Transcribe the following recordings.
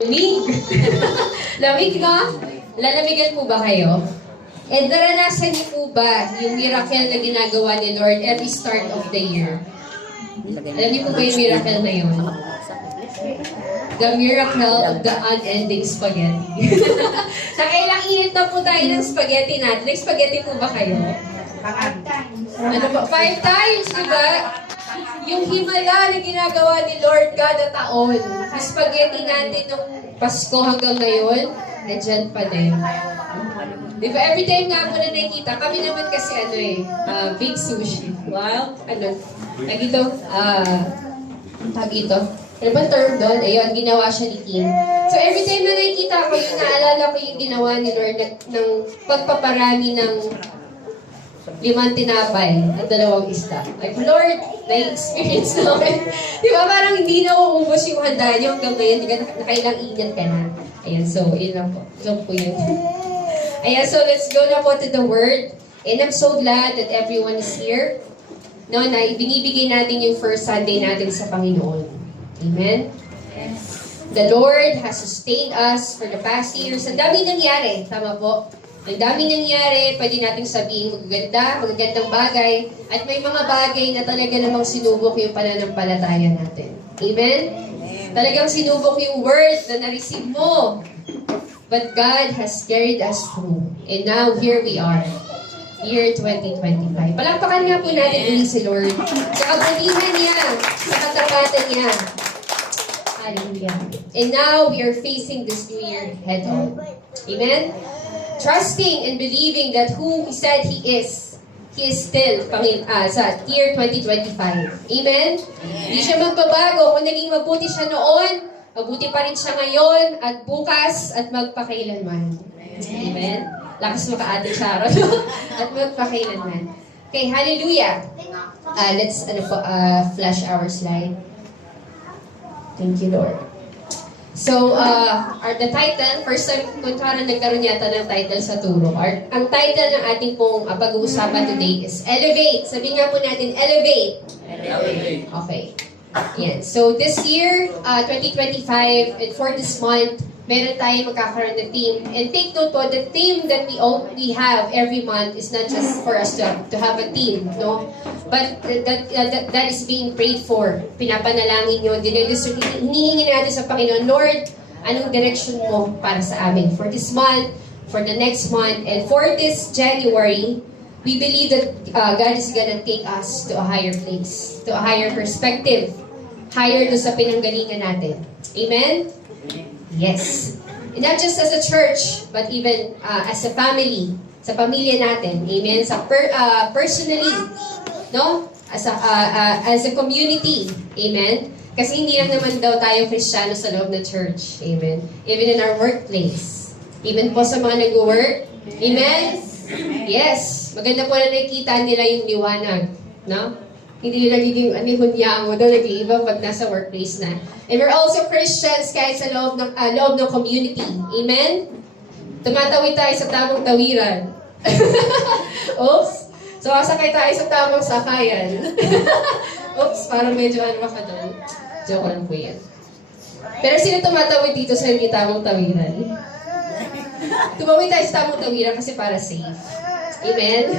Lamig. Lamig, no? Lalamigan po ba kayo? And naranasan niyo po ba yung miracle na ginagawa ni Lord every start of the year? Alam niyo po ba yung miracle na yun? The miracle of the unending spaghetti. Nakailang init na po tayo ng spaghetti natin. Nag-spaghetti po ba kayo? Ano ba? 5 times, di ba? Yung himala na ginagawa ni Lord kada taon. Yung spaghetti natin nung Pasko hanggang ngayon, nandyan pa din. Di ba? Every time nga po na nakikita, kami naman kasi big sushi. Wow! Tag ito. Ano ba term doon? Ayun, ginawa siya ni Kim. So every time na nakikita ko, yung naalala ko yung ginawa ni Lord ng pagpaparami ng 5 tinapay at 2 isda. Like, Lord, na-experience namin. Di ba? Parang hindi na uubos yung handa niyo hanggang ngayon. Nakailang ingat ka na. Ayan, so, yun lang po. Yun po yun. Ayan, so let's go na po to the Word. And I'm so glad that everyone is here. No, na binibigay natin yung first Sunday natin sa Panginoon. Amen? Yes. The Lord has sustained us for the past years. Ang dami nangyari. Tama po? Ang daming nangyari, pwede nating sabihin magagandang bagay, at may mga bagay na talaga namang sinubok yung pananampalataya natin. Amen? Talagang sinubok yung word na na-receive mo. But God has carried us through. And now, here we are. Year 2025. Palakpakan nga po natin ulit si Lord. Sa kabutihan niya, sa katapatan niya. Hallelujah. And now, we are facing this new year head on. Amen? Trusting and believing that who He said He is still sa year 2025. Amen? Hindi siya magbabago. Kung naging mabuti siya noon, mabuti pa rin siya ngayon, at bukas, at magpakailanman. Amen? Lakas mo ka, Ate Sharon. At magpakailanman. Okay, hallelujah. Let's flash our slide. Thank you, Lord. So, the title, first time kunwari nagkaroon yata ng title sa turo. Ang title ng ating pong pag-uusapan today is Elevate. Sabihin nga po natin, Elevate. Elevate. Okay. Yan. So, this year, 2025, and for this month, meron tayong magkakaroon ng theme. And take note po, the theme that we have every month is not just for us to have a theme, no? But that is being prayed for. Pinapanalangin nyo, hinihingi natin sa Panginoon, Lord, anong direction mo para sa amin? For this month, for the next month, and for this January, we believe that God is gonna take us to a higher place, to a higher perspective, higher do sa pinanggalingan natin. Amen? Yes. And not just as a church, but even as a family, sa pamilya natin. Amen? Sa personally, no? As a community. Amen? Kasi hindi lang naman daw tayo Kristiyano sa loob ng church. Amen? Even in our workplace. Even po sa mga nag-work. Amen? Yes. Maganda po na nakikita nila yung liwanag. No? Hindi nagiging hunyaan mo daw, nag-iiba pag nasa workplace na. And we're also Christians kahit sa loob ng community. Amen? Tumatawid tayo sa tamang tawiran. Oops. So, sakay tayo sa tamang sakayan. Oops, parang medyo ka doon. Joke lang po yan. Pero sino tumatawid dito sa hindi tamang tawiran? Tumawid tayo sa tamang tawiran kasi para safe. Amen?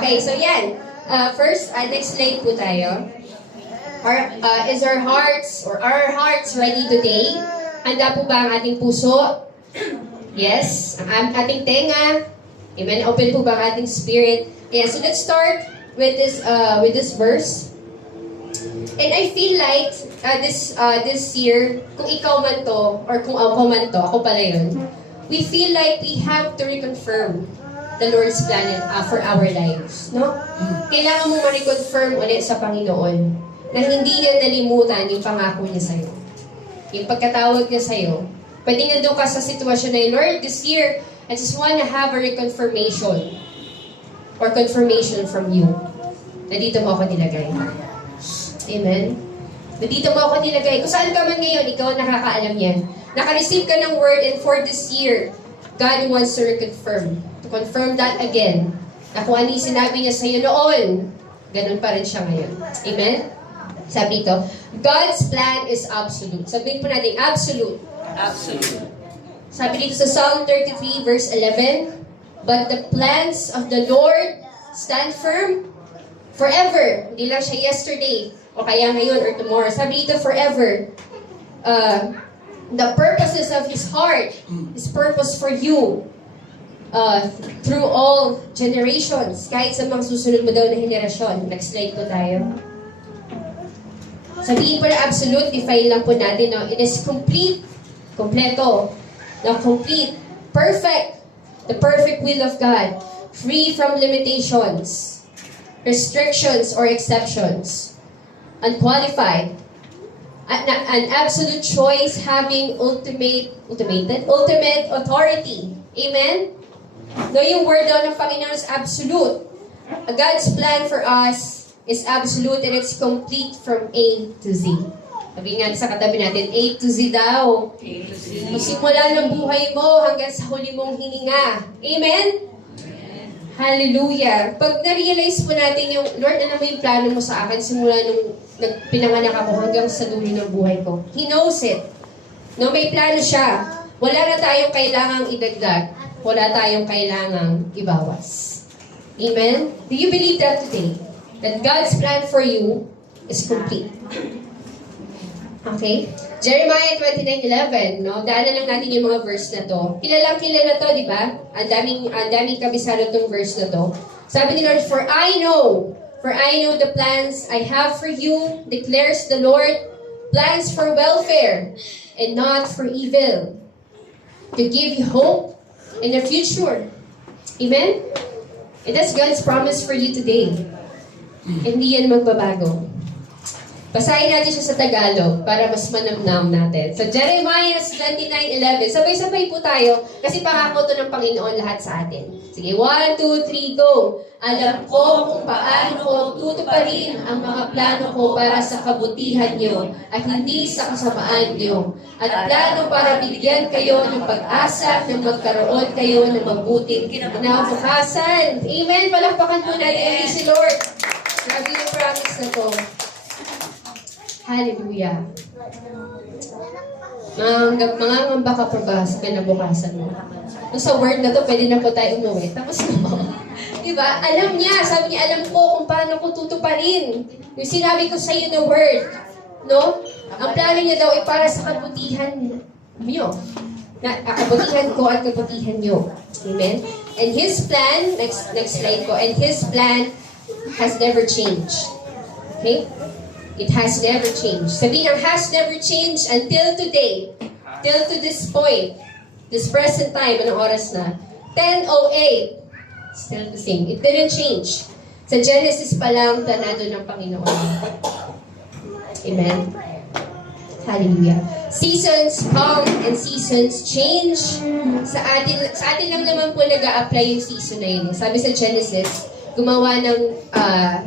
Okay, so yan. First, next slide po tayo. Is our hearts ready today? Handa po ba ang ating puso? Yes. Ang ating tenga? Amen. Open po ba ang ating spirit? Yeah, so let's start with this verse. And I feel like this year, kung ikaw man to, or kung ako man to, ako pala yun, we feel like we have to reconfirm the Lord's plan for our lives, no? Kailangan mo ma-reconfirm ulit sa Panginoon na hindi niya nalimutan yung pangako niya sa'yo. Yung pagkatawag niya sa'yo. Pwede nga doon ka sa sitwasyon na, Lord, this year, I just want to have a reconfirmation or confirmation from you na dito mo ako nilagay. Amen? Na dito mo ako nilagay. Kung saan ka man ngayon, ikaw nakakaalam yan. Naka-receive ka ng word, and for this year, God wants to reconfirm. To confirm that again. Na kung ano yung sinabi niya sa'yo noon, ganun pa rin siya ngayon. Amen? Sabi ito, God's plan is absolute. Sabihin po natin, absolute. Absolute. Sabi dito sa Psalm 33 verse 11, "But the plans of the Lord stand firm forever." Hindi lang siya yesterday, o kaya ngayon or tomorrow. Sabi dito forever. The purposes of His heart, His purpose for you, through all generations, kahit sa mga susunod mo daw na henerasyon. Next slide po tayo. Sabihin po na absolute, define lang po natin, no? It is complete, kompleto, na complete, perfect, the perfect will of God, free from limitations, restrictions, or exceptions, unqualified, an absolute choice having ultimate authority. Amen? No, yung word daw ng Panginoon is absolute. God's plan for us is absolute and it's complete from A to Z. Sabi nga sa katabi natin, A to Z daw. Magsimula ng buhay mo hanggang sa huli mong hininga. Amen? Hallelujah. Pag na-realize po natin yung, Lord, ano mo yung plano mo sa akin simula nung pinanganak ako hanggang sa dulo ng buhay ko. He knows it. No, may plano siya. Wala na tayong kailangang idagdag. Wala tayong kailangang ibawas. Amen? Do you believe that today? That God's plan for you is complete. Okay? Jeremiah 29:11, no? Daanan lang natin yung mga verse na to. Kilala to, di ba? Ang daming kabisado tong verse na to. Sabi ni Lord, For I know the plans I have for you, declares the Lord, plans for welfare and not for evil, to give you hope in the future. Amen? And that's God's promise for you today. Hindi yan magbabago. Basahin natin siya sa Tagalog para mas manamnam natin. So, Jeremiah 29:11. Sabay-sabay po tayo kasi pangako to ng Panginoon lahat sa atin. Sige, 1, 2, 3, go! Alam ko kung paano ko tutuparin ang mga plano ko para sa kabutihan niyo at hindi sa kasamaan niyo. At plano para bigyan kayo ng pag-asa na magkaroon kayo ng mabuting kinabukasan. Amen! Palakpakan po natin si Lord. Grabe yung promise na to. Hallelujah. Mga ngamba ka pa ba sa kinabukasan mo? Sa word na to, pwede na po tayo umuwi. Tapos no. Diba? Alam niya, sabi niya, alam ko kung paano ko tutuparin. Yung sinabi ko sa iyo na word. No? Ang plano niya daw ay para sa kabutihan niyo. Kabutihan ko at kabutihan niyo. Amen? And His plan, next slide po, and His plan has never changed. Okay? It has never changed. Sabihin ang has never changed until today. Till to this point. This present time. Anong oras na? 10:08. Still the same. It didn't change. Sa Genesis pa lang, planado ng Panginoon. Amen? Hallelujah. Seasons come and seasons change. Sa atin lang naman po nag-a-apply yung season na yun. Sabi sa Genesis, gumawa ng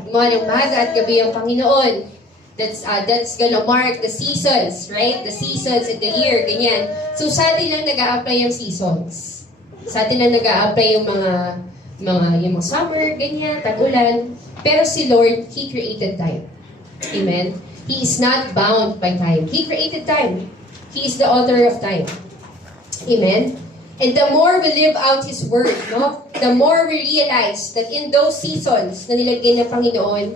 maga at gabi ang Panginoon. That's gonna mark the seasons, right? The seasons in the year, ganyan. So sa atin lang nag-a-apply yung seasons. Sa atin lang nag-a-apply yung mga summer, ganyan, tag-ulan. Pero si Lord, He created time. Amen? He is not bound by time. He created time. He is the author of time. Amen? And the more we live out His Word, no? The more we realize that in those seasons na nilagay ng Panginoon,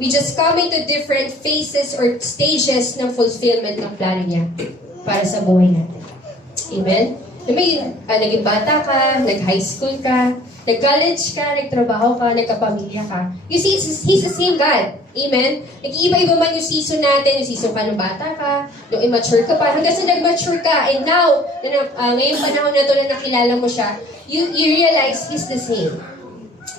we just come into different phases or stages ng fulfillment ng plano niya para sa buhay natin. Amen? Naging bata ka, nag-high school ka, nag-college ka, nagtrabaho ka, nagkapamilya ka. You see, He's the same God. Amen? Nag-iiba-iba man yung season natin, yung season ka nung bata ka, nung immature ka pa, hanggang sa nag-mature ka, and now, ngayong panahon na to na nakilala mo siya, you realize He's the same.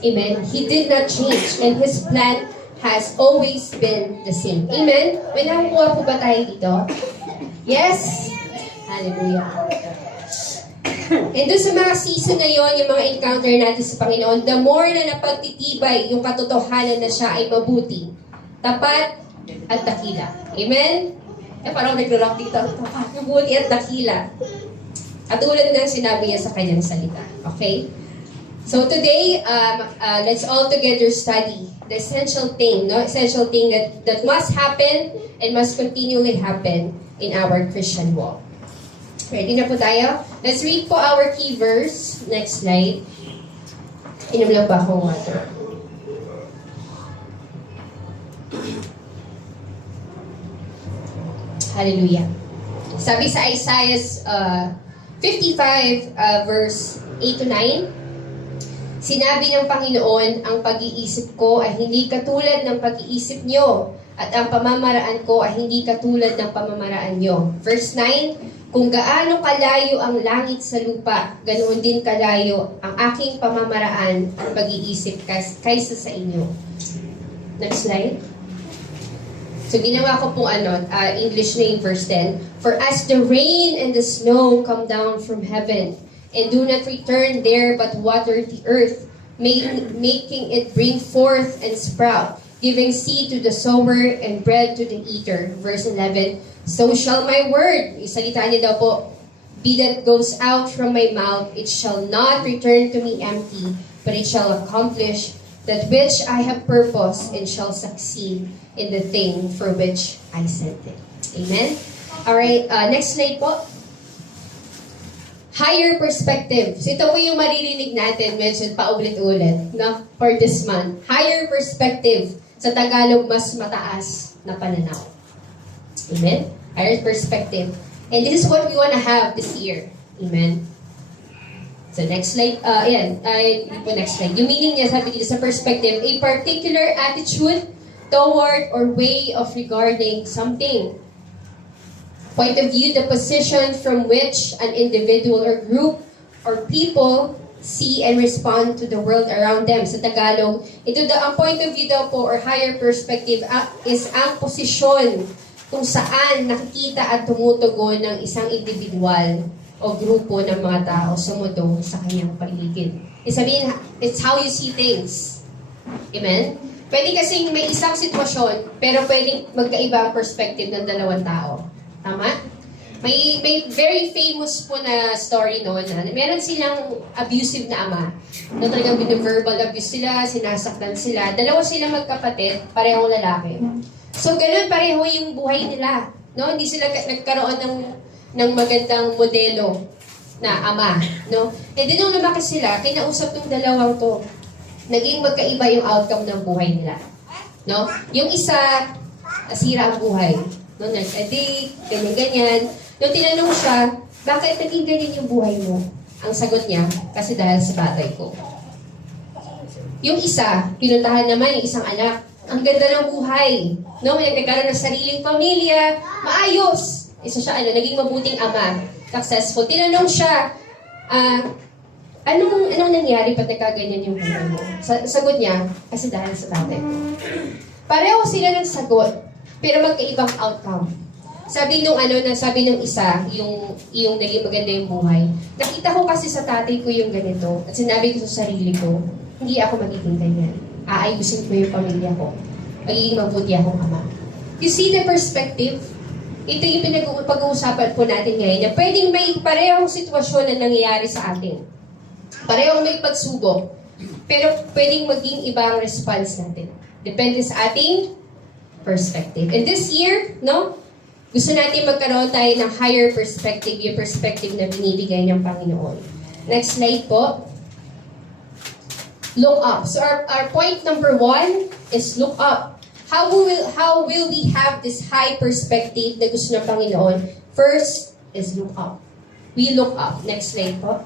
Amen? He did not change, and His plan has always been the same. Amen? May nakukuha po ba tayo dito? Yes? Hallelujah. And doon sa mga season na yon, yung mga encounter natin sa Panginoon, the more na napagtitibay yung katotohanan na siya ay mabuti, tapat at dakila. Amen? Parang nagro-rock dito, tapat, mabuti at dakila. At tulad ng sinabi niya sa kanyang salita. Okay? So today, let's all together study the essential thing, that must happen and must continually happen in our Christian walk. Ready na po tayo? Let's read po our key verse. Next slide. Inom lang ba akong water? Hallelujah. Sabi sa Isaiah 55 verse 8 to 9, sinabi ng Panginoon, ang pag-iisip ko ay hindi katulad ng pag-iisip nyo, at ang pamamaraan ko ay hindi katulad ng pamamaraan nyo. Verse 9, kung gaano kalayo ang langit sa lupa, ganoon din kalayo ang aking pamamaraan at pag-iisip kaysa sa inyo. Next slide. So ginawa ko po English na yung verse 10. For as the rain and the snow come down from heaven, and do not return there but water the earth, making it bring forth and sprout, giving seed to the sower and bread to the eater. Verse 11, so shall my word, isalita niya daw po, be that goes out from my mouth, it shall not return to me empty, but it shall accomplish that which I have purposed, and shall succeed in the thing for which I sent it. Amen? Alright, next slide po. Higher perspective. So ito po yung maririnig natin, mentioned paulit-ulit, no? For this month. Higher perspective. Sa Tagalog, mas mataas na pananaw. Amen? Higher perspective. And this is what we want to have this year. Amen? So next slide. Next slide. Yung meaning niya, sabi dito sa perspective, a particular attitude toward or way of regarding something. Point of view, the position from which an individual or group or people see and respond to the world around them. Sa Tagalog, ang point of view daw po or higher perspective is ang posisyon kung saan nakikita at tumutugon ng isang individual o grupo ng mga tao sa mundo sa kanyang paligid. Sabihin, it's how you see things. Amen? Pwede kasing may isang sitwasyon, pero pwedeng magkaiba ang perspective ng dalawang tao. Tama? May very famous po na story noon na meron silang abusive na ama. No, talagang verbal abuse sila, sinasaktan sila. Dalawa silang magkapatid, parehong lalaki. So, ganun pareho yung buhay nila. No? Hindi sila nagkaroon ng magandang modelo na ama. No? And then nung lumaki sila, kinausap ng dalawang to. Naging magkaiba yung outcome ng buhay nila. No? Yung isa, nasira ang buhay. No, nag-addict, ganyan-ganyan. Nung tinanong siya, bakit naging ganyan yung buhay mo? Ang sagot niya, kasi dahil sa tatay ko. Yung isa, pinuntahan naman yung isang anak. Ang ganda ng buhay. No, may nagkaroon ng sariling pamilya, maayos. Isa siya, naging mabuting ama, successful. Tinanong siya, anong nangyari ba't nagkaganyan yung buhay mo? Sagot niya, kasi dahil sa tatay ko. Pareho sila ng sagot, pero magkaibang outcome. Sabi nung isa, yung naging maganda yung buhay. Nakita ko kasi sa tatay ko yung ganito, at sinabi ko sa sarili ko, hindi ako magiging ganyan. Aayusin ko yung pamilya ko. Magiging mabuti akong ama. You see the perspective? Ito yung pag-uusapan po natin ngayon, na pwedeng may parehong sitwasyon na nangyayari sa atin. Parehong may pagsubok, pero pwedeng maging iba ang response natin. Depende sa ating perspective. And this year, no, gusto natin magkaroon tayo ng higher perspective, yung perspective na binibigay ng Panginoon. Next slide po. Look up. So our point number 1 is look up. How will we have this high perspective na gusto ng Panginoon? First is look up. We look up. Next slide po.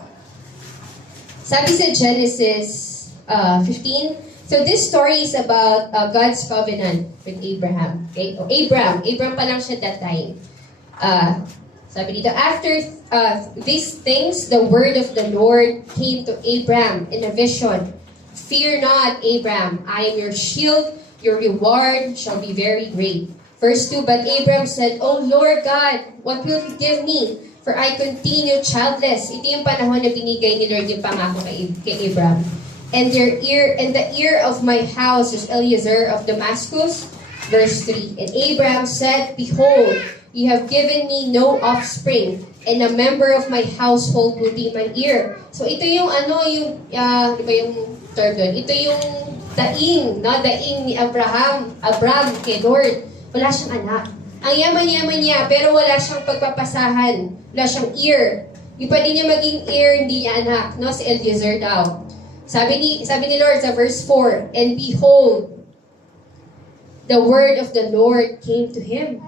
Sabi sa Genesis 15, so this story is about God's covenant with Abraham. Okay? Abram pa lang siya that time. Sabi dito, after these things, the word of the Lord came to Abram in a vision. Fear not, Abram, I am your shield, your reward shall be very great. Verse 2, but Abram said, O Lord God, what will you give me? For I continue childless. Ito yung panahon na binigay ni Lord yung pangako kay Abram. And the ear of my house is Eliezer of Damascus. Verse 3. And Abraham said, behold, you have given me no offspring, and a member of my household will be my ear. So ito yung di ba yung third one? Ito yung daing ni Abram kay Lord. Wala siyang anak. Ang yaman-yaman niya, pero wala siyang pagpapasahan. Wala siyang ear. Di pa din niya maging ear, hindi niya anak. No? Si Eliezer daw. Sabi ni Lord sa verse 4, and behold, the word of the Lord came to him.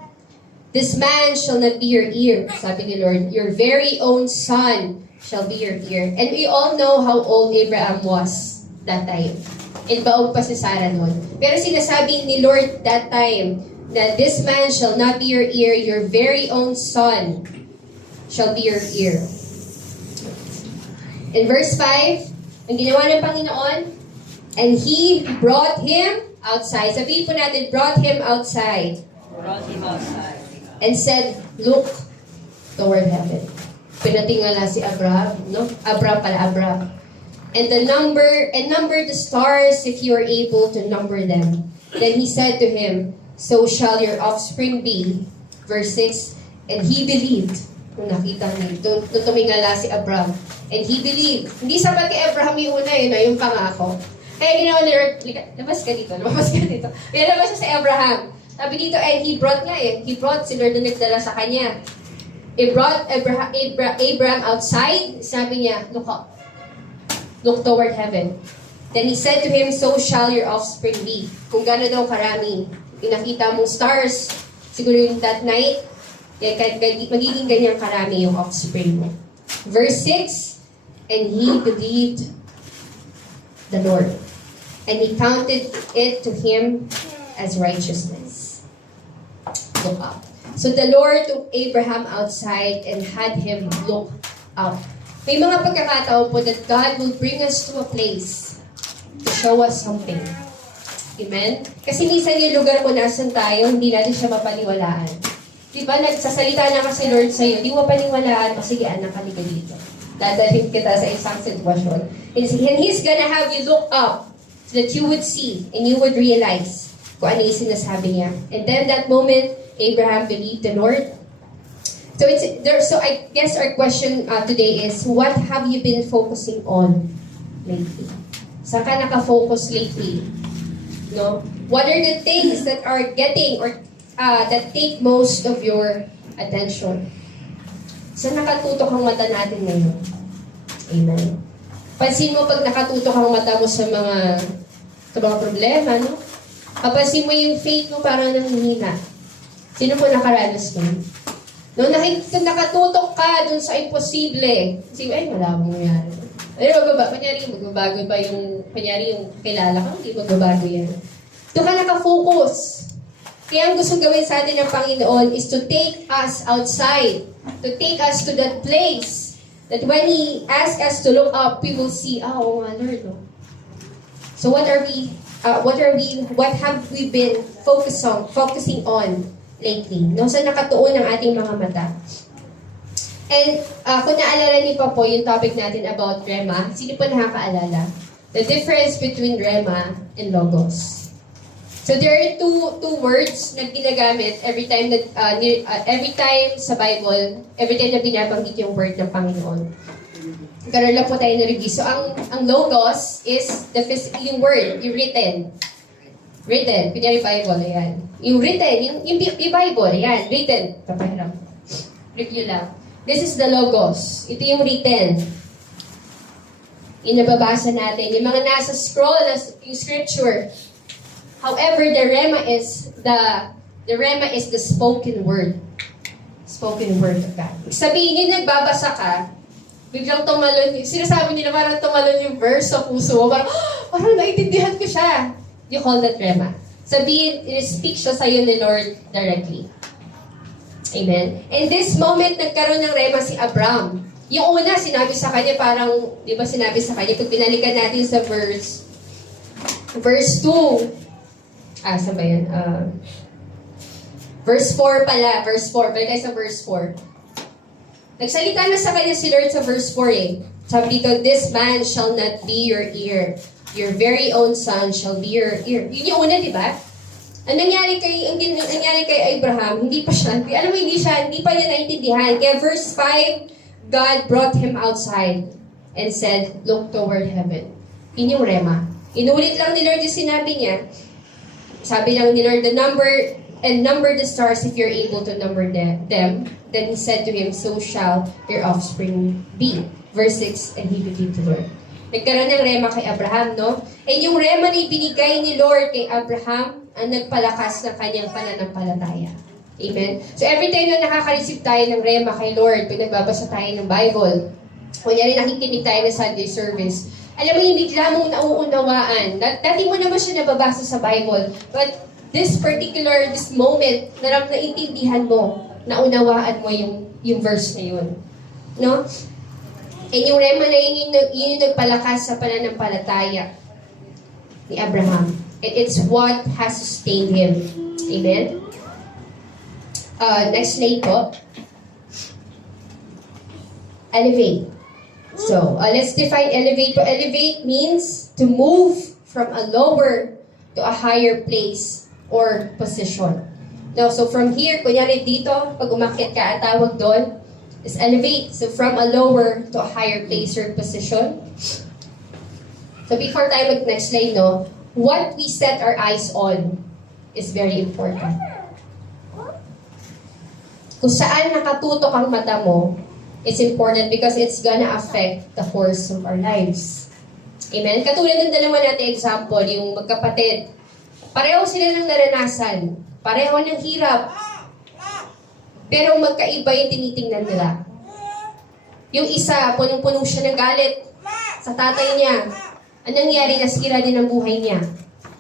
This man shall not be your ear, sabi ni Lord. Your very own son shall be your ear. And we all know how old Abraham was that time. And baog pa si Sarah noon. Pero sinasabi ni Lord that time, that this man shall not be your ear, your very own son shall be your ear. In verse 5, ang ginawa ng Panginoon, and he brought him outside. Sabihin po natin, brought him outside. Brought him outside. And said, look toward heaven. Pinatingala si Abraham, no? Abram. And number the stars if you are able to number them. Then he said to him, so shall your offspring be. Verse 6, and he believed. Kung nakita niyo, tumingala si Abraham. And he believed. Hindi sabat kay Abraham yung una, yun yung pangako. Kaya ginawa ni Lord, labas ka dito. Pinalabas siya si Abraham. Sabi dito, and he brought si Lord na nagdala sa kanya. He brought Abraham outside. Sabi niya, look up. Look toward heaven. Then he said to him, so shall your offspring be. Kung gano'n daw karami, pinakita mong stars, siguro yung that night, magiging ganyang karami yung offspring mo. Verse 6, and he believed the Lord, and he counted it to him as righteousness. Look up. So the Lord took Abraham outside and had him look up. May mga pagkakataon po that God will bring us to a place to show us something. Amen? Kasi minsan yung lugar kung nasan tayo, hindi natin siya mapaniwalaan. Diba, nagsasalita na kasi Lord sa'yo, di mo paniwalaan, o sige anak, halika dito. Dadalhin kita sa isang sitwasyon. And He's gonna have you look up so that you would see and you would realize kung ano yung sinasabi niya. And then that moment, Abraham believed the Lord. So I guess our question today is, what have you been focusing on lately? Saan ka naka-focus lately? No? What are the things that are getting or that take most of your attention? Saan nakatutok ang mata natin ngayon? Amen. Pansin mo pag nakatutok ang mata mo sa mga problema, no? Papansin mo yung faith mo parang nanghihina. Sino po nakaranas nun? No, nakatutok ka dun sa imposible. Kasi, ay, wala mong nangyari. Ay, magbabago pa yung kilala ka, hindi magbabago yan. Doon ka nakafocus. Kaya ang gusto gawin sa atin ng Panginoon is to take us outside, to take us to that place, that when He asks us to look up, we will see, oh, Lord, no? So what have we been focusing on lately? No, saan nakatuon ang ating mga mata? And kung naalala niyo pa po yung topic natin about Rema, sino po nakakaalala? The difference between Rema and Logos. So there are two words na ginagamit every time sa Bible, every time na binabanggit yung word ng Panginoon. Karoon lang po tayo na-review. So ang Logos is yung word, yung written. Written, kunyari Bible, ayan. Yung written, yung Bible, ayan, written. Tapahirap. Review lang. This is the Logos. Ito yung written. Yung nababasa natin. Yung mga nasa scroll, yung scripture. However, the Rema is the spoken word. Spoken word of God. Sabihin yung nagbabasa ka, biglang tumalon, sinasabi nila parang tumalon yung verse sa puso mo. Parang naiintindihan ko siya. You call that Rema. Sabihin, speak siya sa'yo ni Lord directly. Amen. In this moment, nagkaroon ng Rema si Abram. Yung una, sinabi sa kanya, parang, di ba sinabi sa kanya, pag binalikan natin sa verse 2, saan ba yun? Verse 4 pala, verse 4, balik tayo sa verse 4. Nagsalita na sa kanya si Lord sa verse 4 eh. Sabi dito, this man shall not be your ear. Your very own son shall be your ear. Yun yung una, di ba? Ang nangyari kay Abraham, hindi pa niya naintindihan. Kaya verse 5, God brought him outside and said, look toward heaven. Yun yung Rema. Inulit lang ni Lord yung sinabi niya. Sabi lang ni Lord, and number the stars if you're able to number them. Then he said to him, so shall your offspring be. Verse 6, and he believed the Lord. Nagkaroon ng rema kay Abraham, no? And yung rema na ibinigay ni Lord kay Abraham ang nagpalakas ng kanyang pananampalataya. Amen? So every time na nakaka-receive tayo ng rema kay Lord, pag nagbabasa tayo ng Bible, kunyari nakikinig tayo ng Sunday service, alam mo yung bigla mong nauunawaan. Dati mo naman siya nababasa sa Bible, but this moment, naintindihan mo, naunawaan mo yung verse na yun. No? And yung rema na yun yung nagpalakas sa pananampalataya ni Abraham. It's what has sustained him. Amen? Next slide po. Elevate. So, let's define elevate. Elevate means to move from a lower to a higher place or position. No, so from here, kunyari dito, pag umakyat ka, ang tawag doon is elevate. So from a lower to a higher place or position. So before tayo mag-next slide, no, what we set our eyes on is very important. Kung saan nakatutok ang mata mo, it's important because it's gonna affect the course of our lives. Amen? Katulad ng dalawa natin example, yung magkapatid. Pareho sila ng naranasan. Pareho ng hirap. Pero magkaiba yung tinitingnan nila. Yung isa, punong-puno siya ng galit sa tatay niya. Anong nangyari? Nasira din ang buhay niya.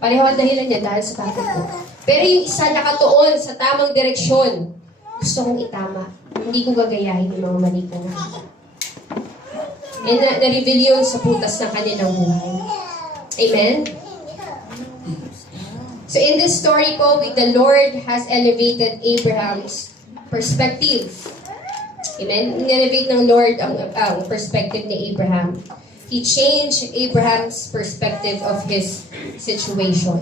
Pareho ang dahilan niya dahil sa tatay ko. Pero yung isa nakatuon sa tamang direksyon. Gusto kong itama. Hindi ko gagayahin yung mga mali ko. And na-reveal yun sa putas ng kanilang buhay. Amen? So in this story po, the Lord has elevated Abraham's perspective. Amen? In-elevate ng Lord ang perspective ni Abraham. He changed Abraham's perspective of his situation.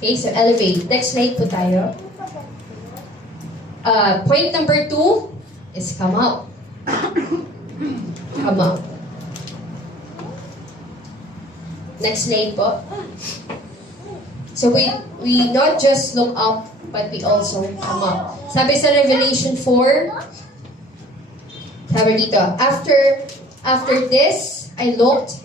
Okay, so elevate. Next slide po tayo. Point number 2 is come out. Come out. Next slide po. So we not just look up, but we also come up. Sabi sa Revelation 4, sabi dito, After this, I looked,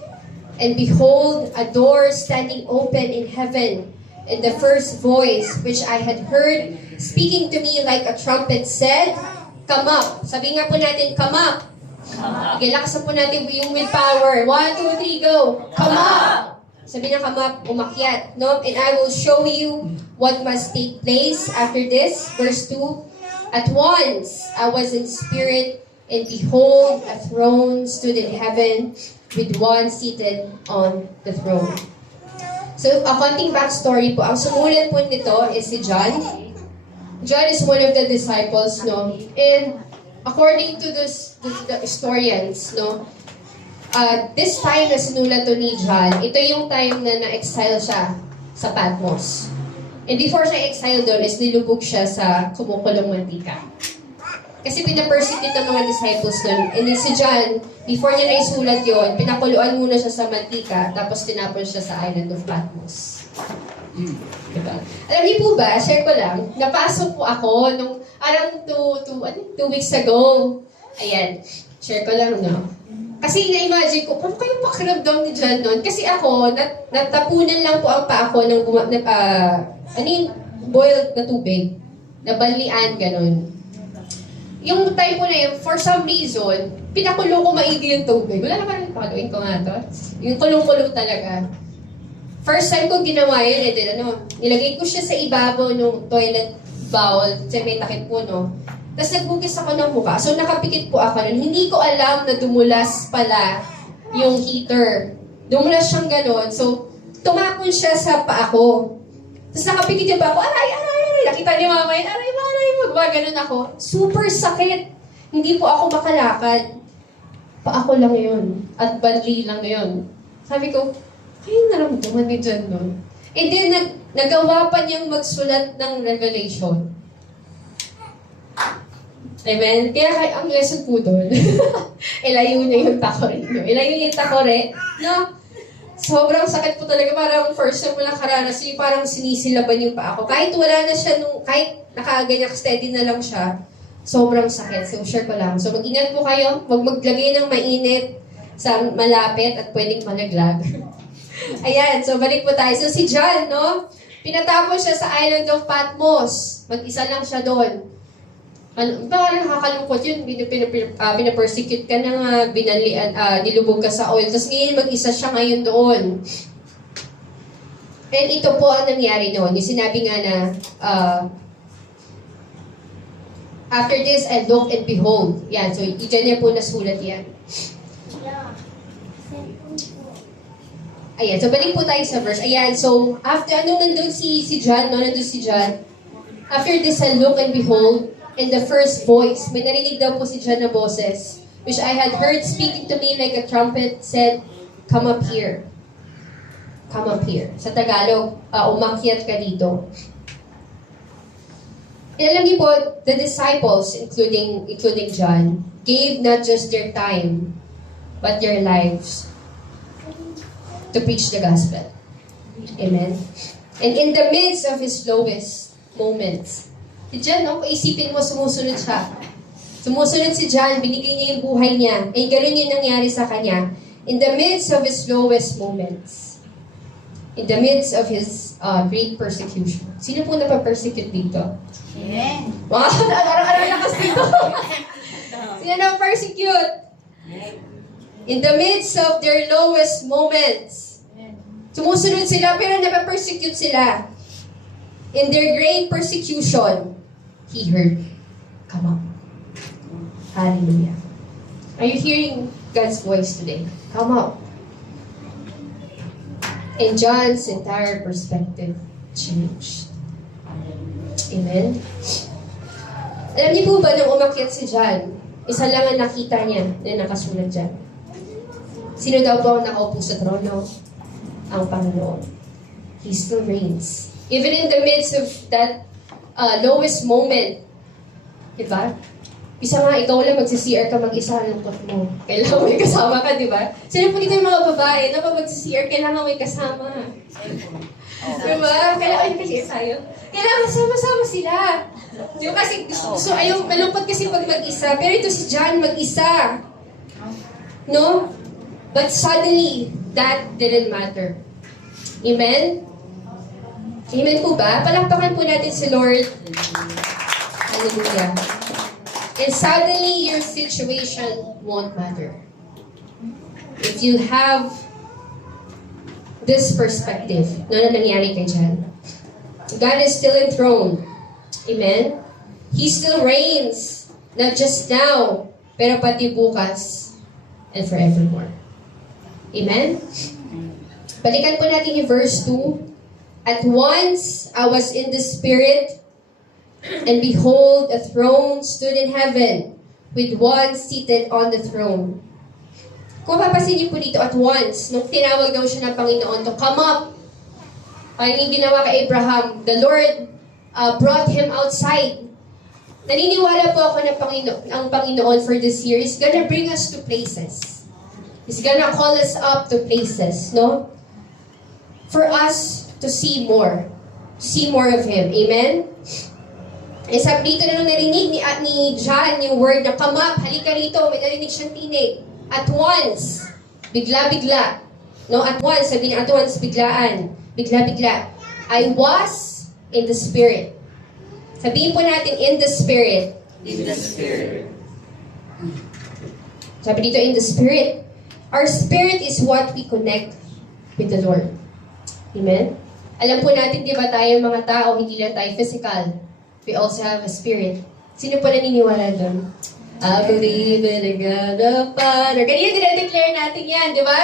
and behold, a door standing open in heaven, and the first voice which I had heard speaking to me like a trumpet said, come up. Sabi nga po natin, come up. Okay, lakasan po natin yung willpower. 1, 2, 3, go. Come up. Sabi na come up, umakyat. No? And I will show you what must take place after this. Verse 2, at once I was in spirit, and behold, a throne stood in heaven, with one seated on the throne. So, a konting backstory po. Ang sumulat po nito is si John. John is one of the disciples, no? And according to the historians, no, this time na sinulat to ni John, ito yung time na na-exile siya sa Patmos. And before siya exile doon, is nilubog siya sa kumukulong mantika. Kasi pinapersecute ng mga disciples doon. And si John, before niya naisulat yon, pinakuluan muna siya sa mantika, tapos tinapon siya sa island of Patmos. Diba? Alam niyo po ba, share ko lang, napasok po ako nung around 2 weeks ago. Ayan, share ko lang, no? Kasi na-imagine ko, paano kayo pakiramdam ni John noon? Kasi ako, natapunan lang po ang pa ako ng boiled na tubig. Nabalian, ganun. Yung time ko na yun, for some reason, pinakulo ko maigi yung tubig. Wala naman, paluin ko nga to. Yung kulong-kulo talaga. First time ko ginawa yun, nilagay ko siya sa ibabaw ng toilet bowl, kasi may takip po, no? Tapos nagbugis ako ng mukha. So nakapikit po ako nun. Hindi ko alam na dumulas pala yung heater. Dumulas siyang gano'n. So, tumapon siya sa paa ko. Tapos nakapikit yung paa ko, aray! Nakita niyo mama yun, aray! Ganun ako. Super sakit. Hindi po ako makalakad. Paa ko lang yun. At badli lang yun. Sabi ko, kaya naramdaman ni John nun. And then, nagawa pa niyang magsulat ng Revelation. Amen? Kaya ang lesson po doon, ilayo niya yung takore. No? Ilayo niya yung takore. No? Sobrang sakit po talaga. Parang first time ko lang karanas, yung parang sinisilaban yung paa ko. Kahit wala na siya, kahit nakaganyak steady na lang siya, sobrang sakit. So, share ko lang. So, mag-ingat po kayo. Huwag maglagay ng mainit sa malapit at pwedeng malaglag. Ayan, so balik po tayo. So, si John, no? Pinatapos siya sa island of Patmos. Mag-isa lang siya doon. Baka nakakalungkot yun, pinapersecute ka na, nilubog ka sa oil, tapos ngayon mag-isa siya ngayon doon. And ito po ang nangyari noon. Yung sinabi nga na, after this, I looked and behold. Yan, so dyan niya po nasulat yan. Ayan, so balik po tayo sa verse. Ayan, so after, nandun si John, nandun si John. After this, I looked and behold, in the first voice, may narinig daw po si John na boses, which I had heard speaking to me like a trumpet, said, "Come up here." Come up here. Sa Tagalog, umakyat ka dito. And alam niyo po, the disciples, including John, gave not just their time, but their lives to preach the gospel. Amen? And in the midst of his lowest moments, si John, no, isipin mo, sumusunod siya. Sumusunod si John, binigay niya yung buhay niya. Eh, gano'n yung nangyari sa kanya. In the midst of his lowest moments, in the midst of his great persecution. Sino po napapersecute dito? Amen. Wow, araw-araw lakas dito. Sino napapersecute? In the midst of their lowest moments, sumusunod sila pero napapersecute sila. In their great persecution, he heard, "Come up." Hallelujah. Are you hearing God's voice today? Come up. And John's entire perspective changed. Amen? Alam niyo po ba nung umakyat si John, isa lang ang nakita niya na nakasulat dyan. Sino daw po ang nakaupo sa trono? Ang Panginoon. He still reigns. Even in the midst of that lowest moment, diba? Isa nga, ikaw lang magsi-CR ka mag-isa ng kot mo. Kailangan may kasama ka, diba? Sino po dito yung mga babae na pag magsi-CR, kailangan may kasama. Diba? Kailangan kasi tayo. Kailangan sama-sama sila. Diba kasi gusto ayaw, malungkot kasi pag mag-isa. Pero ito si John mag-isa. No? But suddenly, that didn't matter. Amen? Amen po ba? Palakpakan po natin si Lord. Hallelujah. And suddenly, your situation won't matter. If you have this perspective, na nangyari kay John. God is still enthroned. Amen? He still reigns. Not just now, pero pati bukas and forevermore. Amen? Balikan po natin yung verse 2. At once I was in the Spirit, and behold, a throne stood in heaven, with one seated on the throne. Kung papasin niyo po dito, at once, nung tinawag daw siya ng Panginoon to come up, ay yung ginawa kay Abraham, the Lord brought him outside. Naniniwala po ako na ang Panginoon for this year is gonna bring us to places. He's gonna call us up to places, no? For us to see more of Him. Amen? Eh, sabi dito na nung narinig ni John yung word na come up, halika rito, may narinig siyang tinig. At once, bigla-bigla. No, at once, sabi niya, at once, biglaan. Bigla-bigla. I was in the Spirit. Sabihin po natin, in the Spirit. In the Spirit. Sabi dito, in the Spirit. Our spirit is what we connect with the Lord. Amen? Alam po natin, di ba tayo mga tao, hindi lang tayo physical. We also have a spirit. Sino po naniniwala doon? I believe in a God the Father. Kanina dinadeclare natin yan, di ba?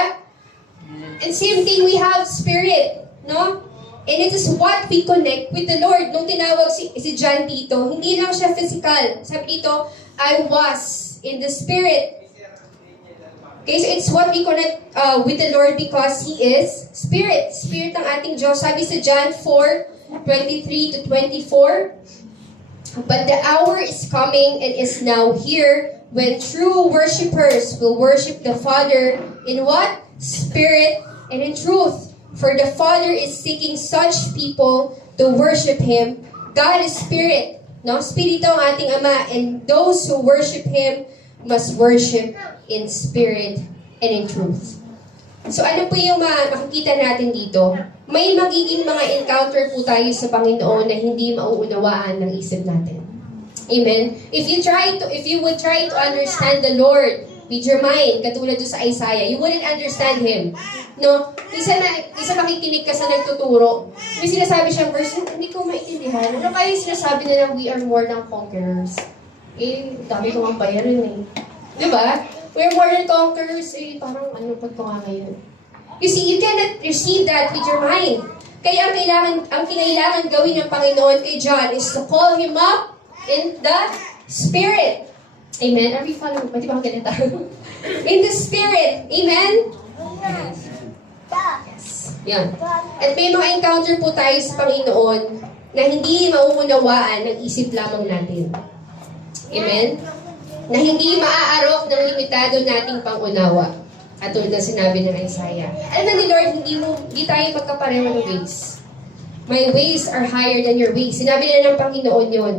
And same thing, we have spirit. No? And it is what we connect with the Lord. Nung tinawag si John dito, hindi lang siya physical. Sabi dito, I was in the Spirit. Okay, so it's what we connect with the Lord because He is Spirit. Spirit ng ating Diyos. Sabi sa John 4:23 to 24, but the hour is coming and is now here when true worshipers will worship the Father in what? Spirit and in truth. For the Father is seeking such people to worship Him. God is Spirit. No? Spirito ang ating Ama. And those who worship Him must worship in spirit and in truth. So ano po yung makikita natin dito? May magiging mga encounter po tayo sa Panginoon na hindi mauunawaan ng isip natin. Amen? If you would try to understand the Lord with your mind, katulad doon sa Isaiah, you wouldn't understand Him. No? Isa makikinig ka sa nagtuturo. May sinasabi siyang verse, hindi ko maintindihan. Ano kaya yung sinasabi na we are more than conquerors? Dami ko ang bayarin eh. Diba? We're more than conquerors. Parang ano pa ko nga ngayon. You see, you cannot receive that with your mind. Kaya ang kinailangan gawin ng Panginoon kay John is to call him up in the Spirit. Amen? Are we following? Pati ba ang ganito? In the Spirit. Amen? Yes. Yan. At may mga encounter po tayo sa Panginoon na hindi mauunawaan ng isip lamang natin. Amen? Na hindi maaarok ng limitado nating pangunawa. At tulad na sinabi ng Isaiah. Alam na ni Lord, hindi tayo magkapareho ng ways. My ways are higher than your ways. Sinabi na ng Panginoon yun.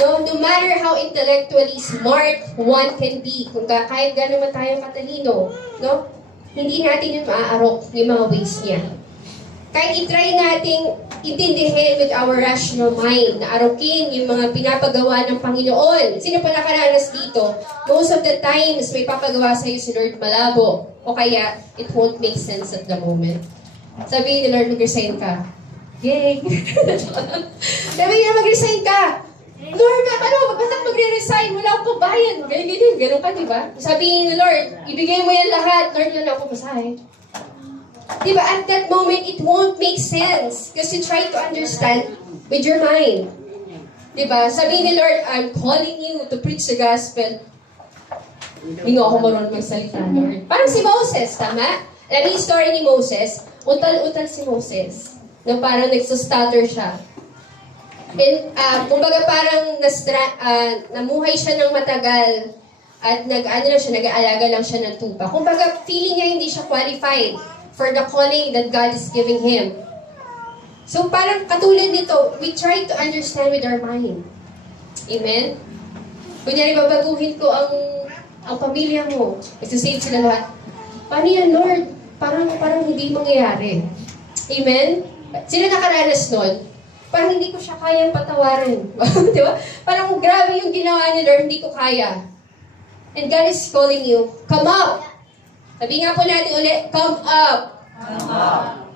No matter how intellectually smart one can be, kung kahit gano'n man tayong katalino, no? Hindi natin yun maaarok yung mga ways niya. Kahit itry nating intindihin with our rational mind, na arokin yung mga pinapagawa ng Panginoon. Sino pa nakaranas dito? Most of the times, may papagawa sa'yo si Lord malabo. O kaya, it won't make sense at the moment. Sabi ni Lord, mag-resign ka. Yay! Sabi niya, mag-resign ka! Lord, ba't magre-resign? Wala akong pabayan. Ganun ka, diba? Sabi ni Lord, ibigay mo yan lahat. Lord, wala akong masahe. Diba, at that moment, it won't make sense. Because you try to understand with your mind. Diba, sabi ni Lord, I'm calling you to preach the gospel. Hindi nga ako marunong magsalita, Lord. Parang si Moses, tama? Alam niyo yung story ni Moses? Utal-utal si Moses. Na parang nagsastutter siya. And, kumbaga parang namuhay siya ng matagal at nag-aalaga lang siya ng tupa. Kumbaga, feeling niya hindi siya qualified for the calling that God is giving him. So parang katulad nito, we try to understand with our mind. Amen? Kunyari, babaguhin ko ang pamilya mo. Magsasave sila lahat. Paano yan, Lord? Parang hindi mangyayari. Amen? Sino nakaranas nun? Parang hindi ko siya kayang patawarin. Di ba? Parang grabe yung ginawa ni Lord, hindi ko kaya. And God is calling you, come up! Sabi nga po natin ulit, come up! Come up.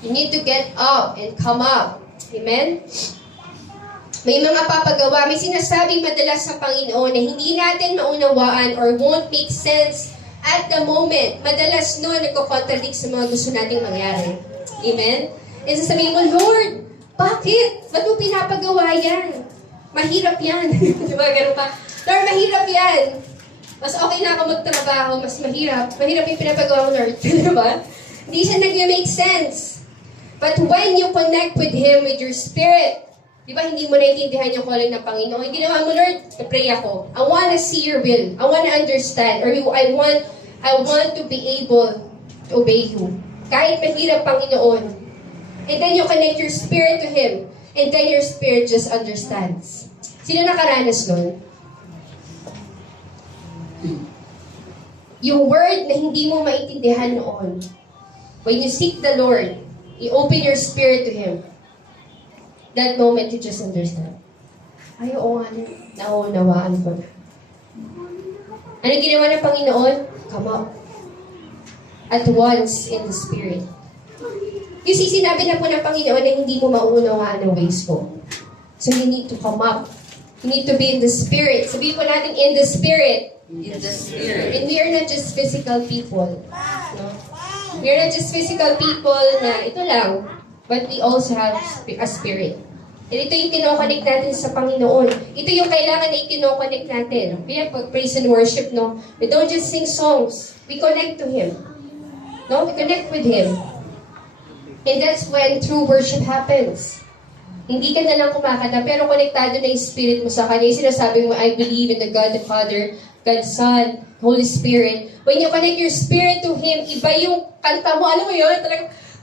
You need to get up and come up. Amen? May mga papagawa, may sinasabing madalas sa Panginoon na hindi natin maunawaan or won't make sense at the moment. Madalas no, nagko-contradict sa mga gusto nating mangyari. Amen? And sasabihin mo, Lord, bakit? Ba't mo pinapagawa yan? Mahirap yan. Diba, gano'n pa? Lord, mahirap yan. Mas okay na ako magtrabaho, mas mahirap. Mahirap yung pinapagawa mo, Lord. Diba? Hindi siya nag-make sense. But when you connect with Him, with your spirit, di ba hindi mo naiintindihan yung calling ng Panginoon? Ginawa mo, Lord, na-pray ako. I want to see your will. I want to understand. Or I want to be able to obey you. Kahit mahirap, Panginoon. And then you connect your spirit to Him. And then your spirit just understands. Sino nakaranas nun? Yung word na hindi mo maintindihan noon. When you seek the Lord, you open your spirit to Him. That moment, you just understand. Ay, oo nga, nauunawaan ko na. Ano ginawa ng Panginoon? Come up. At once in the Spirit. You see, sinabi na po ng Panginoon na hindi mo mauunawaan ang ways mo. So you need to come up. You need to be in the Spirit. Sabihin po natin, in the Spirit. In the Spirit. And we are not just physical people. No? We are not just physical people na ito lang. But we also have a spirit. And ito yung kinoconnect natin sa Panginoon. Ito yung kailangan na i-kinoconnect natin. Kaya pag praise and worship, no? We don't just sing songs. We connect to Him. No? We connect with Him. And that's when true worship happens. Hindi ka na lang kumakanta, pero konektado na yung spirit mo sa Kanya. Yung sinasabi mo, I believe in the God the Father, God the Son, Holy Spirit. When you connect your spirit to Him, iba yung kanta mo. Alam mo yun?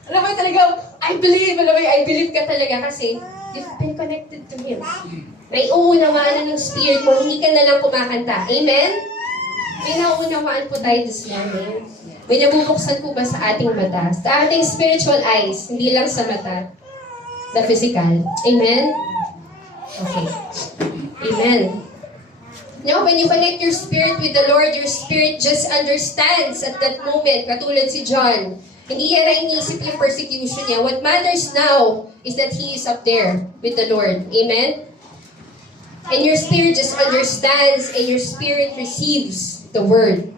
Alam mo yun talaga, I believe. Alam mo yun, I believe ka talaga kasi you've been connected to Him. Naiuunawaan na ng spirit mo, hindi ka na lang kumakanta. Amen? May nauunawaan po tayo this morning. May nabubuksan po ba sa ating mata? Sa ating spiritual eyes, hindi lang sa mata. The physical. Amen? Okay. Amen. Now, when you connect your spirit with the Lord, your spirit just understands at that moment, katulad si John. Hindi yan na inisip yung persecution niya. What matters now is that he is up there with the Lord. Amen? And your spirit just understands and your spirit receives the word.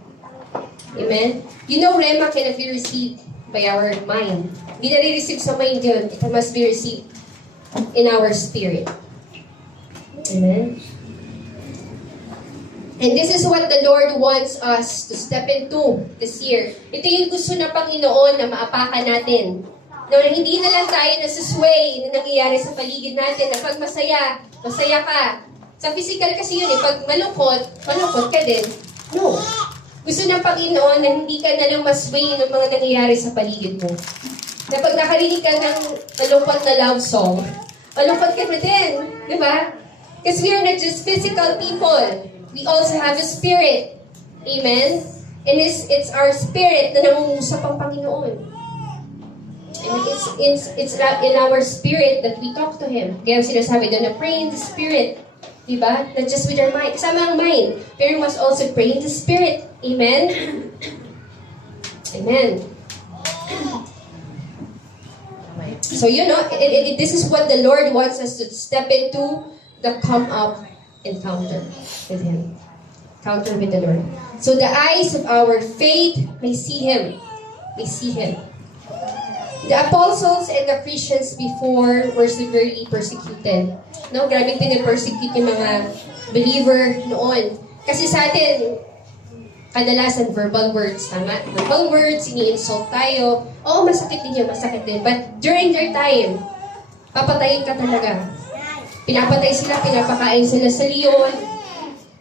Amen? You know, Rema cannot be received by our mind. Hindi nare-receive sa mind yun. It must be received in our spirit. Amen? And this is what the Lord wants us to step into this year. Ito yung gusto ng Panginoon na maapakan natin. Na hindi na lang tayo nasusway na nangyayari sa paligid natin. Na pag masaya, masaya ka. Sa physical kasi yun eh, pag malungkot, malungkot ka din. No. Gusto ng Panginoon na hindi ka na lang masway ng mga nangyayari sa paligid mo. Na pag nakarinig ka ng malungkot na love song, malungkot ka na din. Di ba? Because we are not just physical people. We also have a spirit. Amen? And it's our spirit na nangungusap ang Panginoon. And it's in our spirit that we talk to Him. Kaya sinasabi doon na pray in the spirit. Diba? Not just with our mind. Kasama ang mind. Pero we must also pray in the spirit. Amen? Amen. So, you know, this is what the Lord wants us to step into, the come up encounter with Him. Encounter with the Lord. So the eyes of our faith may see Him. May see Him. The apostles and the Christians before were severely persecuted. No, grabe pinipersecute yung mga believer noon. Kasi sa atin, kadalasan verbal words, tama? Verbal words, ini-insult tayo. Oo, masakit din yun, masakit din. But during their time, papatayin ka talaga. Pinapatay sila, pinapakain sila sa leon.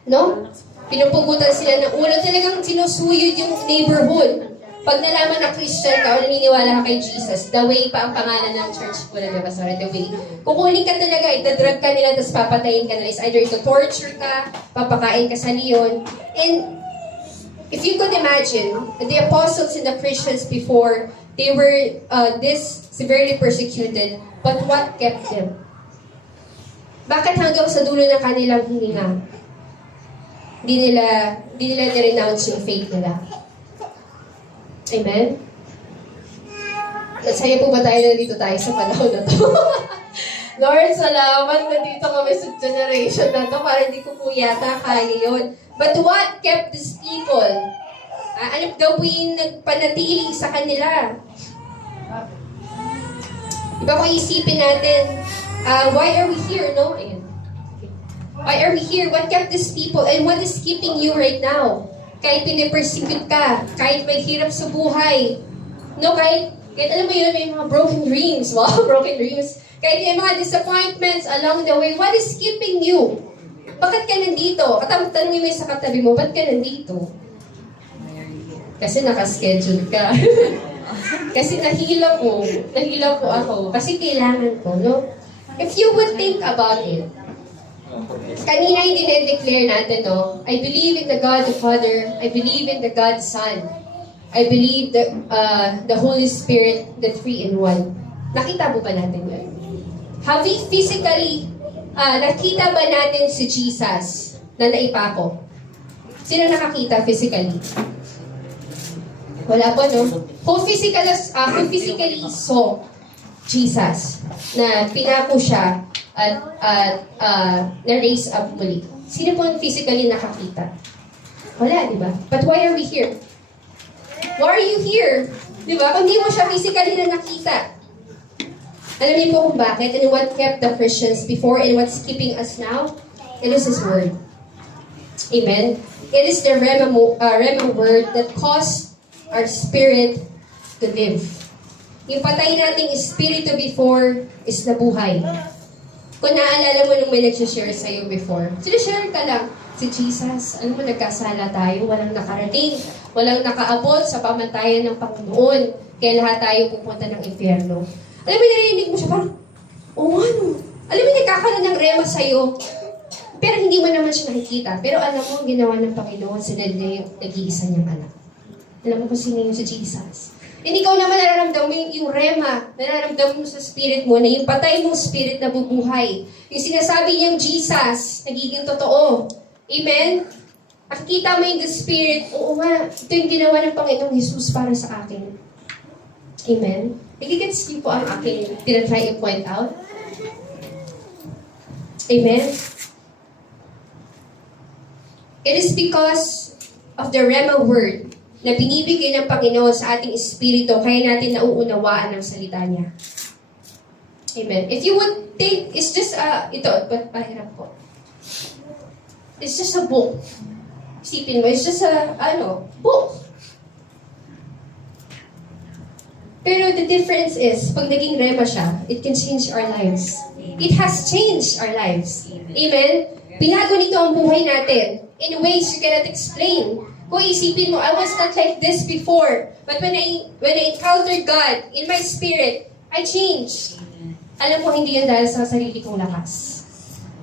No? Pinupugutan sila ng ulo. Talagang sinusuyod yung neighborhood. Pag nalaman na Christian ka o naniniwala ka kay Jesus, The Way pa ang pangalan ng church ko na diba? Sorry, The Way. Kukunin ka talaga, itadrag ka nila, tapos papatayin ka nila. It's either ito torture ka, papakain ka sa leon. And if you could imagine, the apostles and the Christians before, they were this severely persecuted, but what kept them? Bakit hanggang sa dulo ng kanilang hininga, Di nila ni-renounce yung faith nila? Amen? Saya po ba tayo na dito tayo sa panahon na to? Lord, salamat na dito kami sa generation na to para hindi ko po yata kaya yun. But what kept these people? Ano gawin nagpanatili sa kanila? Diba kung isipin natin, why are we here, no? Ayan. Why are we here? What kept these people? And what is keeping you right now? Kahit pinipersecute ka, kahit may hirap sa buhay, no, kahit alam mo yun, may mga broken dreams, wow, broken dreams, kahit may mga disappointments along the way, what is keeping you? Bakit ka nandito? Tanungin mo yung sa katabi mo, ba't ka nandito? Kasi nakaschedule ka. Kasi nahila po ako, kasi kailangan ko, no? If you would think about it, kanina yung dinedeclare natin, no? I believe in the God the Father. I believe in the God the Son. I believe the Holy Spirit, the three-in-one. Nakita mo ba natin yun? Have we physically, nakita ba natin si Jesus na naipako? Sino nakakita physically? Wala po, no? Kung physically saw Jesus na pinako siya at na-raise up muli. Sino po physically nakakita? Wala, di ba? But why are we here? Why are you here? Di ba? Kung di mo siya physically na nakita. Alam niyo po kung bakit? And what kept the Christians before and what's keeping us now? It is His Word. Amen? It is the Rema Word that caused our spirit to live. Yung patay nating espiritu before is nabuhay. Kung naaalala mo nung may nag-share sa'yo before, sinishare ka lang. Si Jesus, alam mo, nagkasala tayo, walang nakarating, walang nakaabot sa pamantayan ng Panginoon, kaya lahat tayo pupunta ng impyerno. Alam mo, narinig mo siya parang, ano? Alam mo, nagkakaroon ng rema sa'yo, pero hindi mo naman siya nakikita. Pero alam mo, ang ginawa ng Panginoon, sinad niya yung nag-iisa niyang anak. Alam mo kung sino yung si Jesus. And ikaw naman nararamdaman mo yung rema, nararamdaman mo sa spirit mo, na yung patay mong spirit na bubuhay. Yung sinasabi niyang Jesus, nagiging totoo. Amen? Nakikita mo yung the spirit, oo nga, ito yung ginawa ng Panginoong Jesus para sa akin. Amen? Nagigets niyo po ang aking tinatry i-point out? Amen? It is because of the Rema word na binibigay ng Panginoon sa ating espiritu, kaya natin nauunawaan ang salita niya. Amen. If you would think, it's just pahirap po. It's just a book. Isipin mo, it's just a, book. Pero the difference is, pag naging Rema siya, it can change our lives. It has changed our lives. Amen? Binago nito ang buhay natin in ways you cannot explain. Kung isipin mo, I was not like this before. But when I encountered God in my spirit, I changed. Alam mo, hindi yan dahil sa sarili kong lakas.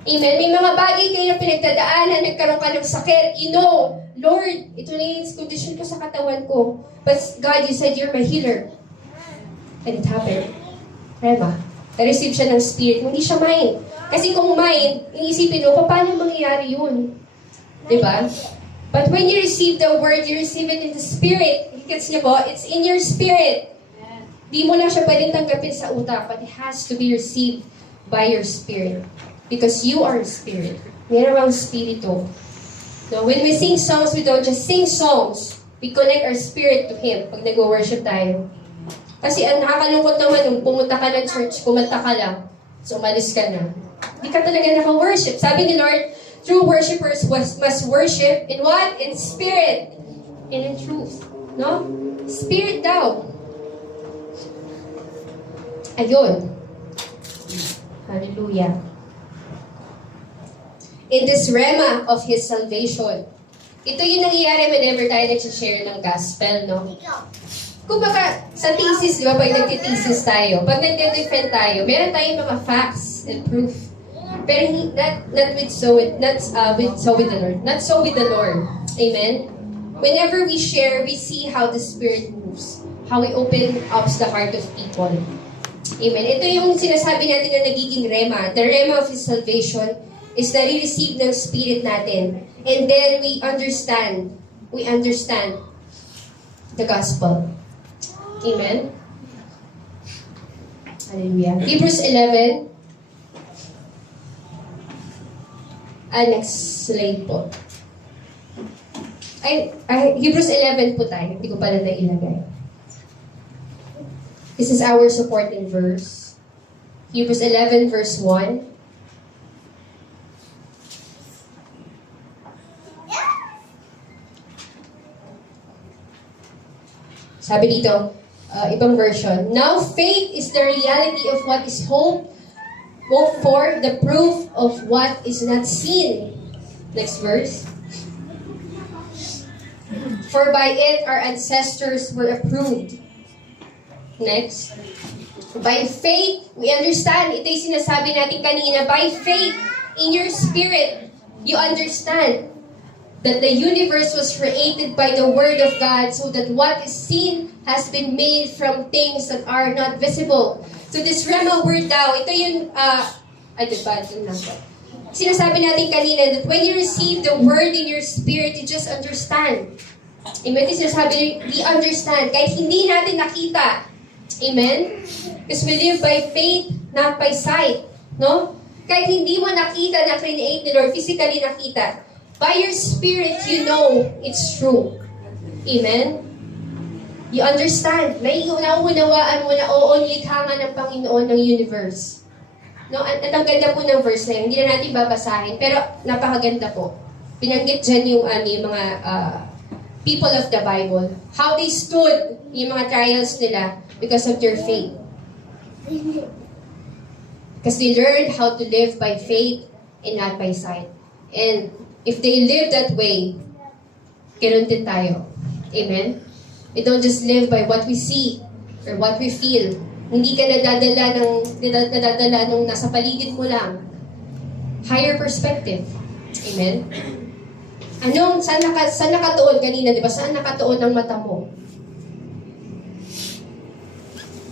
Amen? May mga bagay kayo na pinagdadaanan, nagkaroon ka ng sakit. You know, Lord, ito na yung condition ko sa katawan ko. But God, you said you're my healer. And it happened. Rema. Na-receive siya ng spirit. Hindi siya mind. Kasi kung mind, iisipin mo, paano mangyayari yun? Diba? But when you receive the word, you receive it in the spirit. Gets niyo po? It's in your spirit. Di mo lang siya pwedeng tanggapin sa utak, but it has to be received by your spirit. Because you are a spirit. Meron ang spirito. No, when we sing songs, we don't just sing songs. We connect our spirit to Him pag nag-worship tayo. Kasi ang nakakalungkot naman nung pumunta ka ng church, kumanta ka lang, so umalis ka na. Hindi ka talaga naka-worship. Sabi ni Lord, true worshipers must worship in what? In spirit. And in truth. No? Spirit daw. Ayun. Hallelujah. In this rema of His salvation. Ito yung nangyayari whenever tayo nag-share ng gospel, no? Kung baka sa thesis, di ba, pag nagtitesis tayo, pag nagde-defend tayo, meron tayong mga facts and proof. Pero not so with the Lord. Not so with the Lord. Amen? Whenever we share, we see how the Spirit moves. How He opens up the heart of people. Amen? Ito yung sinasabi natin na nagiging rema. The rema of His salvation is na re-receive ng Spirit natin. And then we understand the gospel. Amen? Hallelujah. Hebrews 11. Next slide po. Hebrews 11 po tayo. Hindi ko pala nailagay. This is our supporting verse. Hebrews 11 verse 1. Sabi dito, ibang version. Now faith is the reality of what is hoped for, the proof of what is not seen. Next verse. For by it our ancestors were approved. Next. By faith, we understand. Ito yung sinasabi natin kanina. By faith, in your spirit, you understand that the universe was created by the Word of God, so that what is seen has been made from things that are not visible. So this Rema word daw, ito yung, sinasabi natin kanina that when you receive the Word in your spirit, you just understand. Amen? Ito sinasabi, we understand. Kahit hindi natin nakita. Amen? Because we live by faith, not by sight. No? Kahit hindi mo nakita na create ni Lord, physically nakita, by your spirit, you know it's true. Amen? You understand. Nauunawaan mo na oo, nilikha nga ng Panginoon ng universe. No? At ang ganda po ng verse na yun. Hindi na natin babasahin, pero napakaganda po. Pinanggit dyan yung mga people of the Bible. How they stood, yung mga trials nila because of their faith. Because they learned how to live by faith and not by sight. And if they live that way, ganoon din tayo. Amen? We don't just live by what we see or what we feel. Hindi ka nadadala nung nasa paligid mo lang. Higher perspective. Amen? Saan nakatuon kanina, di ba? Saan nakatuon ang mata mo?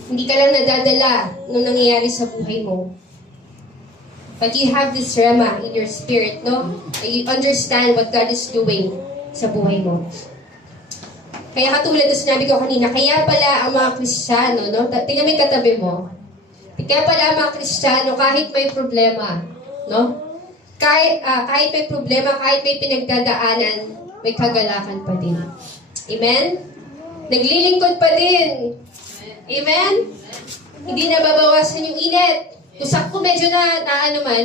Hindi ka lang nadadala nung nangyayari sa buhay mo. But you have this rema in your spirit, no? You understand what God is doing sa buhay mo. Kaya katulad na sinabi ko kanina, kaya pala ang mga Kristiyano, no? Tingnan mo yung katabi mo. Kaya pala ang mga Kristiyano, kahit may problema, no? Kahit may problema, kahit may pinagdadaanan, may kagalakan pa din. Amen? Naglilingkod pa din. Amen? Hindi na babawasan yung init. Kung medyo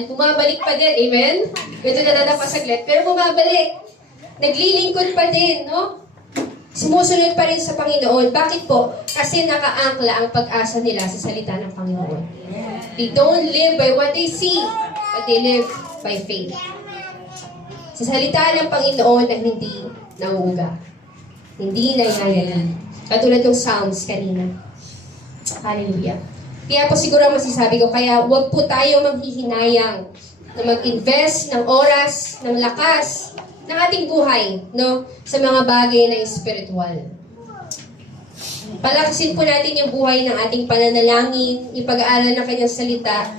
bumabalik pa din. Amen? Medyo natatapas saglit, pero bumabalik. Naglilingkod pa din, no? Sumusunod pa rin sa Panginoon. Bakit po? Kasi nakaangkla ang pag-asa nila sa salita ng Panginoon. They don't live by what they see, but they live by faith. Sa salita ng Panginoon na hindi nauuga. Hindi nangyayari. Katulad ng Psalms kanina. Hallelujah. Kaya po siguro masasabi ko, kaya huwag po tayo maghihinayang na mag-invest ng oras, ng lakas, ng ating buhay, no, sa mga bagay na espiritual. Palakasin po natin yung buhay ng ating pananalangin, ipag-aaral ng kanyang salita,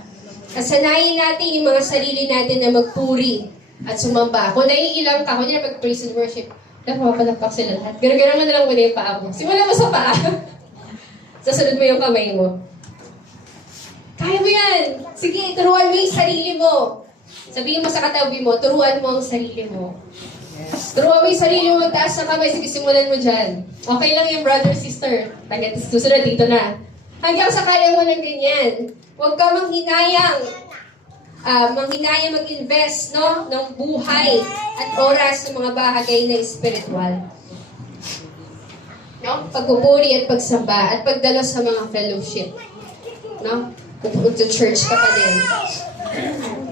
at sanayin natin yung mga sarili natin na magpuri at sumamba. Kung naiilang ka, kung yan mag-praise and worship, napapalakpak sila lahat. Ganun-ganun mo na lang muna yung paa mo. Simula mo sa paa. Sasunod mo yung kamay mo. Kaya mo yan! Sige, turuan mo yung sarili mo. Sabihin mo sa katabi mo, turuan mo ang sarili mo. Yes. Turuan mo yung sarili mo, taas ng kamay, sige, simulan mo dyan. Okay lang yung brother, sister. Susunod dito na. Hanggang sa kaya mo ng ganyan. Huwag ka manghinayang. Mag-invest, no, ng buhay at oras ng mga bahagay na espiritual. No? Pagpupuri at pagsamba at pagdalo sa mga fellowship. No? Pupunta church ka pa din.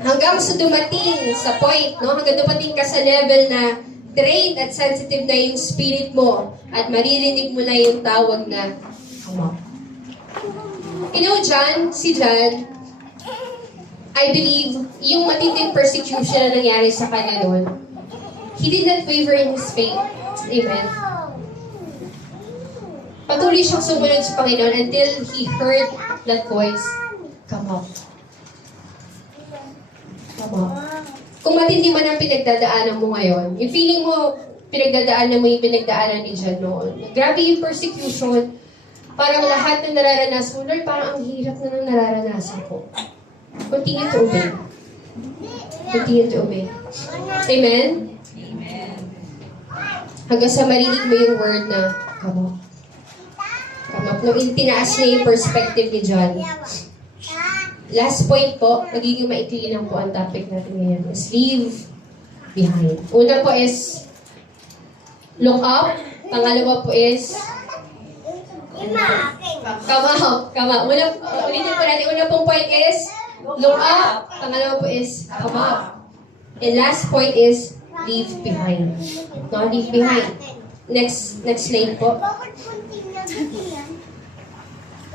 Hanggang sa dumating sa point, no? Hanggang dumating ka sa level na trained at sensitive na yung spirit mo at maririnig mo na yung tawag na Ama. You know, si John, I believe, yung matinding persecution na nangyari sa kanya noon, he did not waver in his faith. Amen. Patuloy siyang sumunod sa Panginoon until he heard that voice, come out. Come out. Kung matindi man ang pinagdadaanan mo ngayon, yung feeling mo, pinagdadaanan mo yung pinagdaanan ni John noon. Grabe yung persecution. Parang lahat ng nararanasan mo, Lord, parang ang hirap na ng nararanasan ko. Continue to obey. Continue to obey. Amen? Amen. Hanggang sa marinig mo yung word na, come out. Come out. Nung tinaas niya yung perspective ni John. Last point po, magiging maikli lang po ang topic natin ngayon, is leave behind. Una po is look up. Pangalawa po is come out. Come out. Ulitin po natin. Una pong point is look up. Pangalawa po is come out. And last point is leave behind. No, leave behind. Next slide po.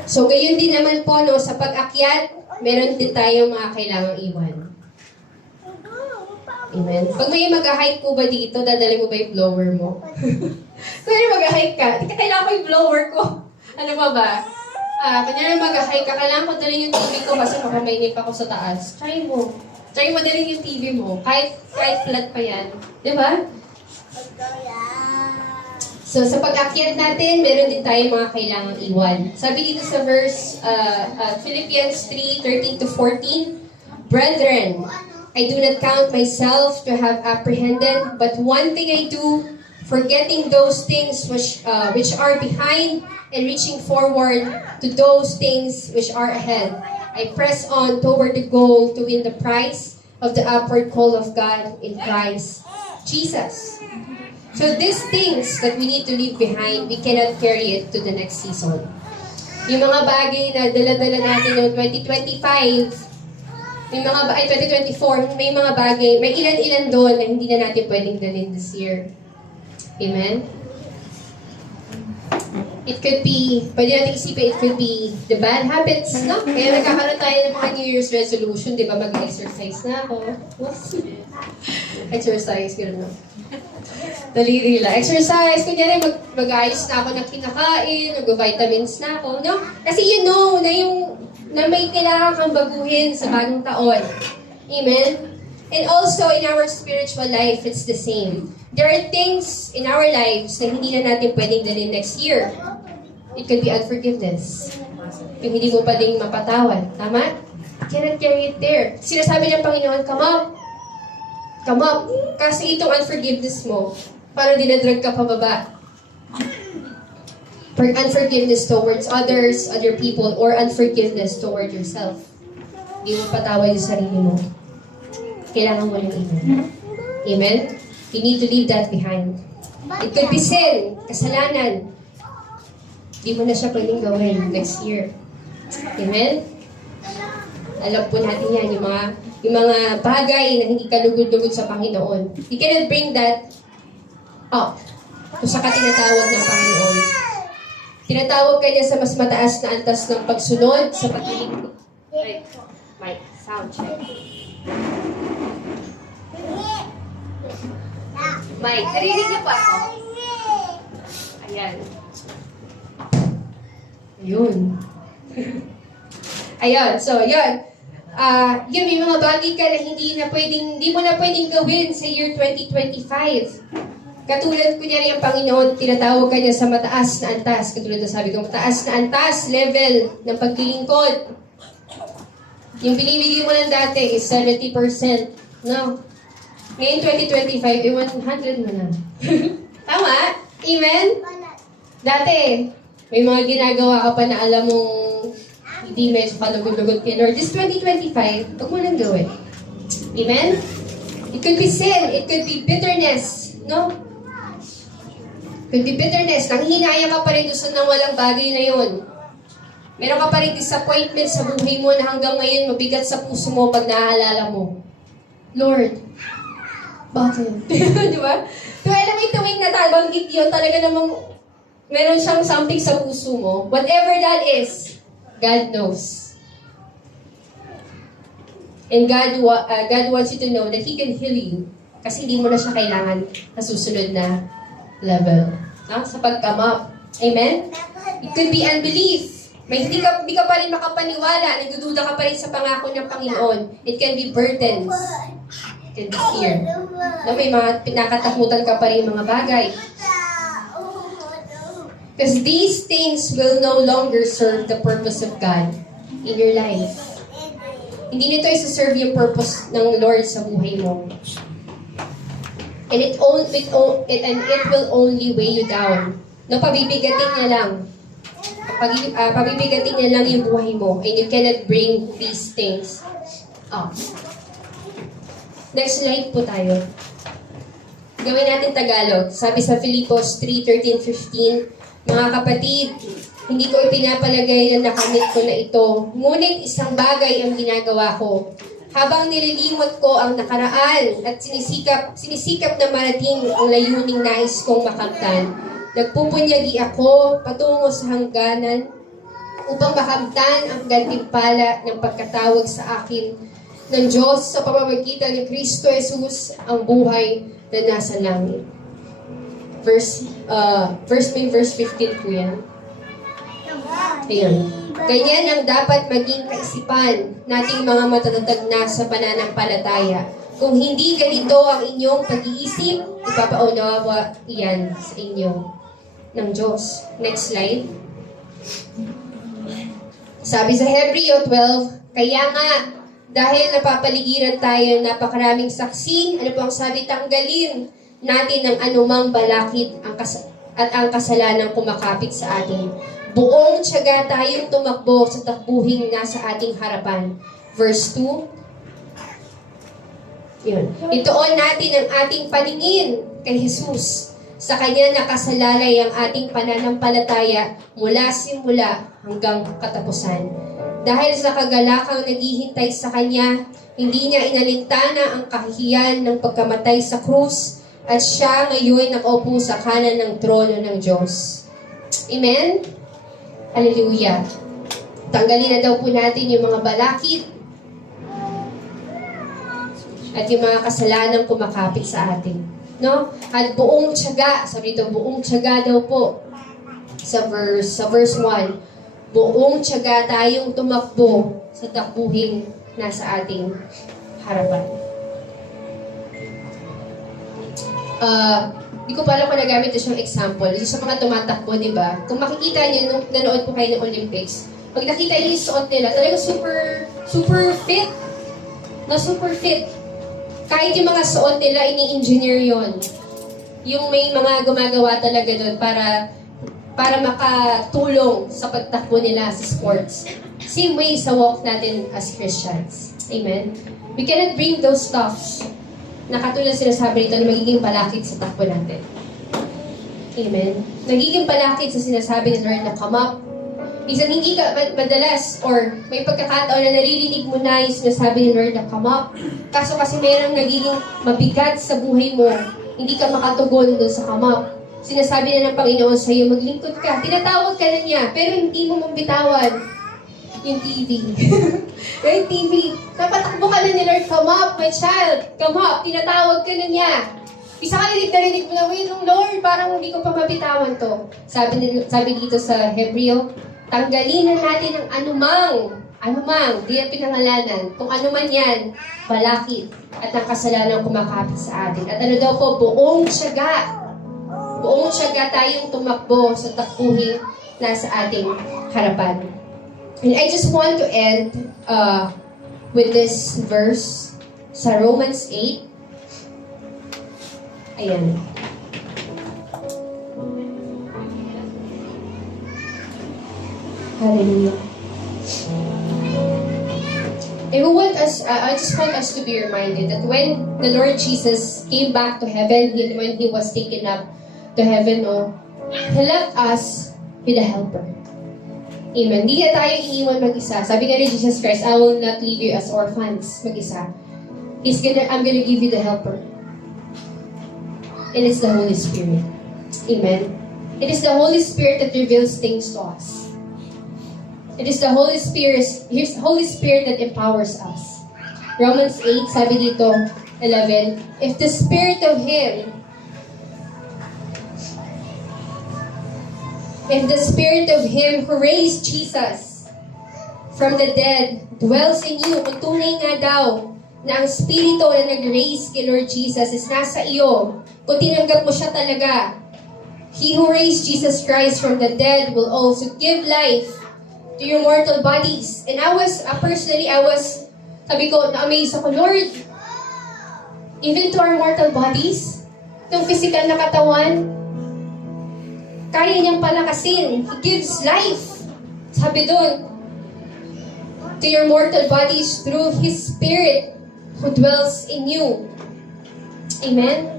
So, gayon din naman po, no, sa pag-akyat, meron din tayong mga kailangang iwan. Amen. Pag may mag-hike po ba dito, dadali mo ba yung blower mo? Kung may mag-hike ka, kailangan ko yung blower ko. Ano ba? Kanya mag-hike ka, kailangan ko dalhin yung TV ko kasi baka mainip ako sa taas. Try mo. Try mo dalhin yung TV mo. Kahit flat pa yan. Di ba? So, sa pag-akyat natin, meron din tayong mga kailangang iwan. Sabi dito sa verse, Philippians 3:13-14, Brethren, I do not count myself to have apprehended, but one thing I do, forgetting those things which are behind and reaching forward to those things which are ahead. I press on toward the goal to win the prize of the upward call of God in Christ Jesus. So these things that we need to leave behind, we cannot carry it to the next season. Yung mga bagay na dala-dala natin noong 2025, May mga, 2024, may mga bagay, may ilan-ilan doon na hindi na natin pwedeng dalhin this year. Amen? It could be, pwede natin isipin, it could be the bad habits, no? Kaya nagkakaroon tayo ng mga New Year's resolution, di ba? Mag-exercise na ako. Exercise, gano'n, no? Daliri lang. Exercise, kunyari mag-ayos na ako ng kinakain, mag-vitamins na ako, no? Kasi you know na may kailangan kang baguhin sa bagong taon. Amen? And also, in our spiritual life, it's the same. There are things in our lives na hindi na natin pwedeng dalhin next year. It could be unforgiveness. Yung hindi mo pwedeng mapatawad. Tama? Cannot carry it there. Sinasabi ng Panginoon, come up. Come up. Kasi itong unforgiveness mo, parang dinadrag ka pababa. For unforgiveness towards others, other people, or unforgiveness toward yourself. Hindi mo patawad yung sarili mo. Kailangan mo ng Amen. Amen? You need to leave that behind. It could be sin, kasalanan. Hindi mo na siya pwedeng gawin next year. Amen? Alam po natin yan, yung mga bagay na hindi ka lugod-lugod sa Panginoon. You cannot bring that up kung saka tinatawag ng Panginoon. Tinatawag ka niya sa mas mataas na antas ng pagsunod sa paglilingkod. Mic, sound check. Mike, narinig niyo pa ako? Ayan. Ayun. Ayun, so yun. Yun, may mga bagay ka na hindi mo na pwedeng gawin sa year 2025. Katulad, kunyari ang Panginoon, tinatawag ka niya sa mataas na antas. Katulad na sabi ko, mataas na antas, level ng paglilingkod. Yung binibigay mo lang dati is 70%. No? Ngayon, 2025, 100 mo na. Tama? Amen? Dati, may mga ginagawa ka pa na alam mong hindi medyo kalugod-lugod kay Lord. This 2025, huwag mo nang gawin. Amen? It could be sin. It could be bitterness. No? Could be bitterness. Nanghihinaya ka pa rin doon sa nawalang bagay na yun. Meron ka pa rin disappointment sa buhay mo na hanggang ngayon mabigat sa puso mo pag naaalala mo. Lord, bakit? Di ba? So, alam mo, tuwing natabanggit yun, talaga namang meron siyang something sa puso mo. Whatever that is, God knows. And God wants you to know that He can heal you. Kasi hindi mo na siya kailangan sa susunod na level. No? Sa pag-come up. Amen? It could be unbelief. Hindi ka pa rin makapaniwala, nagdududa ka pa rin sa pangako ng Panginoon. It can be burdens. It can be fear. No, may mga pinakatakutan ka pa rin mga bagay. Because these things will no longer serve the purpose of God in your life. Hindi nito isa-serve yung purpose ng Lord sa buhay mo. And it will only weigh you down. No, pabibigatin niya lang. Pabibigatin niya lang yung buhay mo. And you cannot bring these things up. Next slide po tayo. Gawin natin Tagalog. Sabi sa Filipos 3:13-15, mga kapatid, hindi ko ipinapalagay na nakamit ko na ito. Ngunit isang bagay ang ginagawa ko. Habang nililimot ko ang nakaraan at sinisikap na marating ang layuning nais kong makamtan, nagpupunyagi ako patungo sa hangganan upang makamtan ang gantimpala ng pagkatawag sa akin ng Diyos sa pamamagitan ni Kristo Jesus ang buhay na nasa langit. Verse 15 po yan. Ayan. Ganyan ang dapat maging kaisipan nating mga matatatag na sa pananampalataya. Kung hindi ganito ang inyong pag-iisip, ipapaunawa iyan sa inyo ng Diyos. Next slide. Sabi sa Hebreo 12, kaya nga, dahil napapaligiran tayo ng napakaraming saksi, ano po ang sabi, tanggalin natin ang anumang balakid at ang kasalanang kumakapit sa atin. Buong tiyaga tayong tumakbo sa takbuhing nasa ating harapan. Verse 2. Yun. Ituon natin ang ating paningin kay Jesus. Sa Kanya nakasalalay ang ating pananampalataya mula simula hanggang katapusan. Dahil sa kagalakang naghihintay sa kanya, hindi niya inalintana ang kahihiyan ng pagkamatay sa krus at siya ngayon nakaupo sa kanan ng trono ng Diyos. Amen? Hallelujah. Tanggalin na daw po natin yung mga balakid at yung mga kasalanang kumakapit sa atin. No? At buong tiyaga, sabi dito, buong tiyaga daw po sa verse 1. Buong tiyaga tayong tumakbo sa takbuhin nasa ating harapan. Di ko pa alam kung nagamit ito siyang example. Yung sa mga tumatakbo, di ba? Kung makikita niyo, nung nanood po kayo ng Olympics, pag nakita niyo yung suot nila, talagang super fit. Na super fit. Kahit yung mga suot nila, ini-engineer yon. Yung may mga gumagawa talaga doon para makatulong sa pagtakbo nila sa sports. Same way sa walk natin as Christians. Amen? We cannot bring those stuffs na katulad sinasabi nito na magiging palakid sa takbo natin. Amen? Nagiging palakid sa sinasabi ni Lord na come up. Isang hindi ka madalas or may pagkakataon na naririnig mo na yung sinasabi ni Lord na come up. Kaso kasi mayroong nagiging mabigat sa buhay mo, hindi ka makatugon doon sa come up. Sinasabi na ng Panginoon sa iyo, maglingkod ka. Tinatawag ka na niya, pero hindi mo mabitawan yung TV. Yung TV. Napatakbo ka na ni Lord, come up, my child. Come up. Tinatawag ka na niya. Isa ka narinig mo na, wait, Lord, parang hindi ko pa mabitawan to. Sabi dito sa Hebreo, tanggalin na natin ang anumang, di na pinangalanan. Kung anuman yan, balakid at ang kasalanan kumakapit sa atin. At ano daw po, buong tiyaga tayong tumakbo sa takbuhin nasa ating harapan. And I just want to end with this verse sa Romans 8. Ayan. Hallelujah. I just want us to be reminded that when the Lord Jesus came back to heaven, when He was taken up to heaven, He left us with a helper. Amen. Hindi na tayo iniwan mag-isa. Sabi nga ni Jesus Christ, I will not leave you as orphans mag-isa. I'm gonna give you the helper. And it's the Holy Spirit. Amen. It is the Holy Spirit that reveals things to us. It is the Holy Spirit, Holy Spirit that empowers us. Romans 8, sabi dito, 11, if the Spirit of Him who raised Jesus from the dead dwells in you, kung tunay nga daw na ang Spirito na nag-raise kay Lord Jesus is nasa iyo, kung tinanggap mo siya talaga, He who raised Jesus Christ from the dead will also give life to your mortal bodies. And I was, sabi ko, na-amaze ako, Lord, even to our mortal bodies, itong physical na katawan, kaya niyang palakasin. He gives life. Sabi doon, to your mortal bodies through His Spirit who dwells in you. Amen?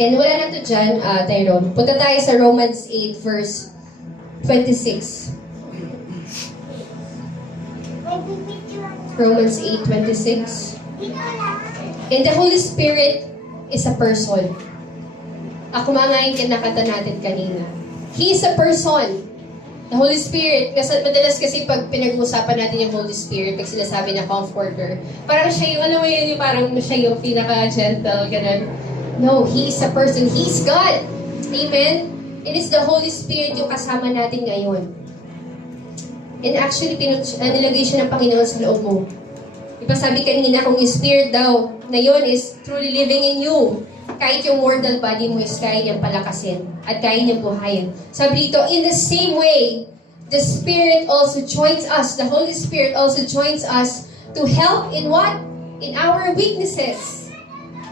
And wala na to dyan, Tyrone. Punta tayo sa Romans 8, verse 26. Romans 8:26. And the Holy Spirit is a person. Ako nga yung kinakanta natin kanina. He is a person. The Holy Spirit, madalas kasi pag pinag-usapan natin yung Holy Spirit, pag sinasabi na comforter, parang siya yung, parang siya yung pinaka-gentle, ganun. No, He is a person. He is God. Amen? It is the Holy Spirit yung kasama natin ngayon. And actually, nilagay siya ng Panginoon sa loob mo. Diba sabi kanina, kung yung Spirit daw na yun is truly living in you, kahit yung mortal body mo is kaya niyang palakasin at kaya niyang buhayin. Sabi dito, in the same way, the Spirit also joins us, the Holy Spirit also joins us to help in what? In our weaknesses.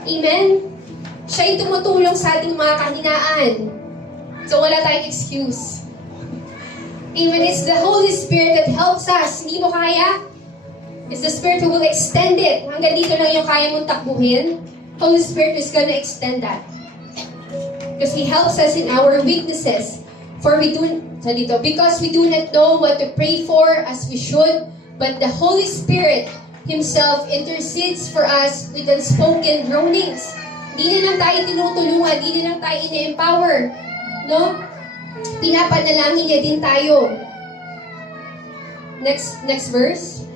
Amen? Siya yung tumutulong sa ating mga kahinaan. So wala tayong excuse. Amen. It's the Holy Spirit that helps us. Hindi mo kaya? It's the Spirit who will extend it. Hanggang dito lang yung kaya mong takbuhin. Holy Spirit is gonna extend that. Because He helps us in our weaknesses. Because we do not know what to pray for as we should, but the Holy Spirit Himself intercedes for us with unspoken groanings. Di na lang tayo tinutulungan, di na lang tayo ina-empower. No? Pinapanalangin niya din tayo. Next verse.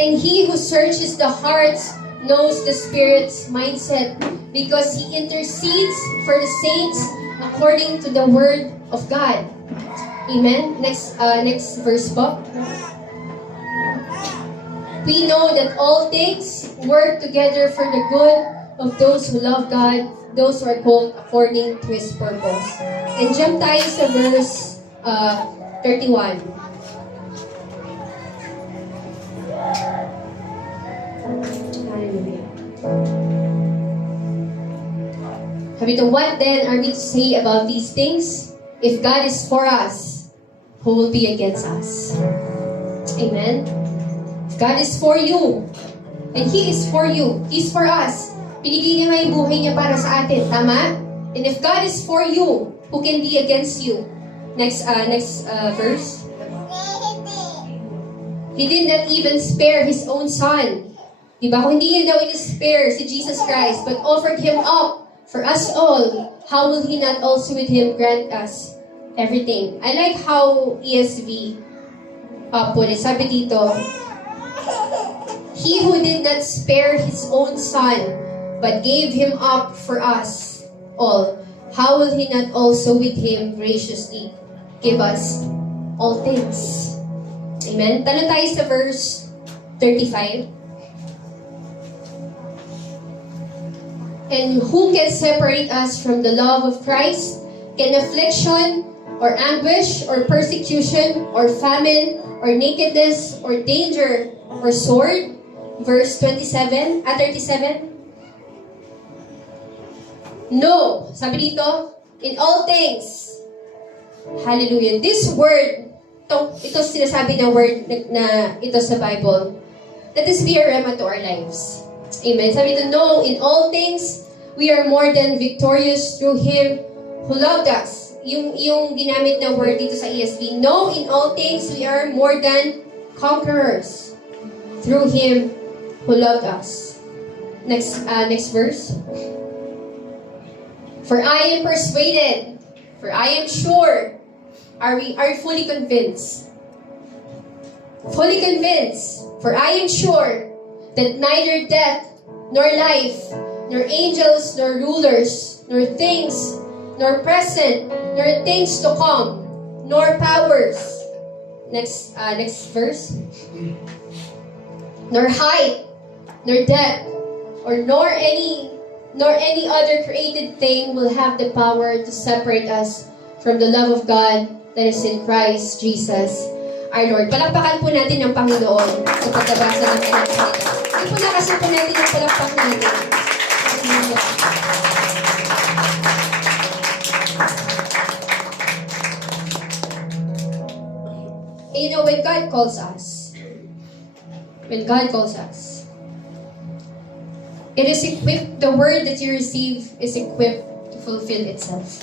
And He who searches the hearts knows the Spirit's mindset, because He intercedes for the saints according to the Word of God. Amen? Next verse po. We know that all things work together for the good of those who love God, those who are called according to His purpose. And jump tayo sa verse 31. Hallelujah. Sabi ito, what then are we to say about these things? If God is for us, who will be against us? Amen? If God is for you, and He is for you, He's for us. Pinigay niya nga yung buhay niya para sa atin. Tama? And if God is for you, who can be against you? Next verse. He did not even spare His own Son. Diba? Kung hindi niya daw in-spare si Jesus Christ, but offered Him up for us all, how will He not also with Him grant us everything? I like how ESV put it. Sabi dito, He who did not spare His own Son, but gave Him up for us all, how will He not also with Him graciously give us all things? Amen? Talo tayo sa verse 35. And who can separate us from the love of Christ? Can affliction, or anguish, or persecution, or famine, or nakedness, or danger, or sword? Verse 37. No. Sabi dito, in all things. Hallelujah. This word, ito sinasabi na word na ito sa Bible. Let this be a rema to our lives. Amen. Sabi dito, no, in all things, we are more than victorious through Him who loved us. Yung ginamit na word dito sa ESV, no, in all things, we are more than conquerors through Him who loved us. Next verse. For I am persuaded, for I am sure, are we fully convinced? Fully convinced, for I am sure that neither death, nor life, nor angels, nor rulers, nor things, nor present, nor things to come, nor powers. Next verse. Nor height, nor depth, or nor any other created thing will have the power to separate us from the love of God that is in Christ Jesus our Lord. Palakpakan po natin ang Panginoon sa pagkabasa ng kanyang salita. Hindi po nakasin po natin ang palakpak natin. And you know, when God calls us, it is equipped, the word that you receive is equipped to fulfill itself.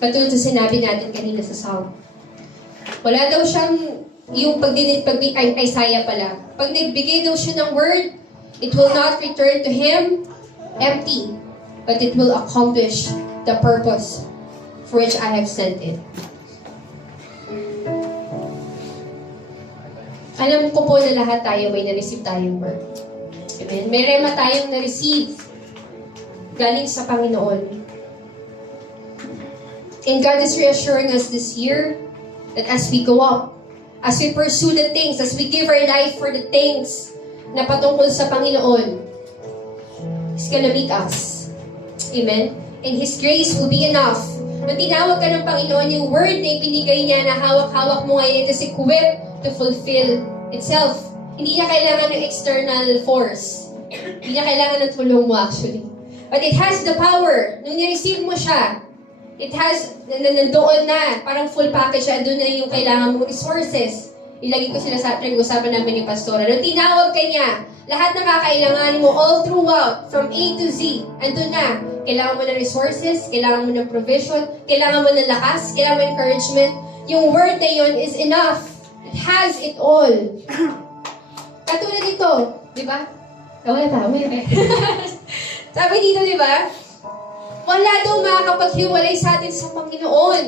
Katulad sa sinabi natin kanina sa Psalm. Wala daw siyang, Isaiah pala. Pag nagbigay daw siya ng word, it will not return to Him empty, but it will accomplish the purpose for which I have sent it. Alam ko po na lahat tayo may na-receive tayong word. Amen. May rema tayong na-receive galing sa Panginoon. And God is reassuring us this year that as we go up, as we pursue the things, as we give our life for the things na patungkol sa Panginoon, He's gonna meet us. Amen? And His grace will be enough. Nung tinawag ka ng Panginoon, yung word na ibinigay niya na hawak-hawak mo ngayon, it is equipped to fulfill itself. Hindi niya kailangan ng external force. Hindi niya kailangan ng tulong mo actually. But it has the power. Nung ni-receive mo siya, it has, nandoon na, parang full package siya, doon na yung kailangan mong resources. Ilagay ko sila sa pinag-usapan namin ni Pastora. Nung tinawag ka niya, lahat ng kakailanganin mo all throughout, from A to Z, andun na. Kailangan mo ng resources, kailangan mo ng provision, kailangan mo ng lakas, kailangan mo ng encouragement. yung word na yun is enough. It has it all. Katulad dito, di ba? Wala pa. Sabi dito, di ba? Wala daw makakapaghiwalay sa atin sa Panginoon.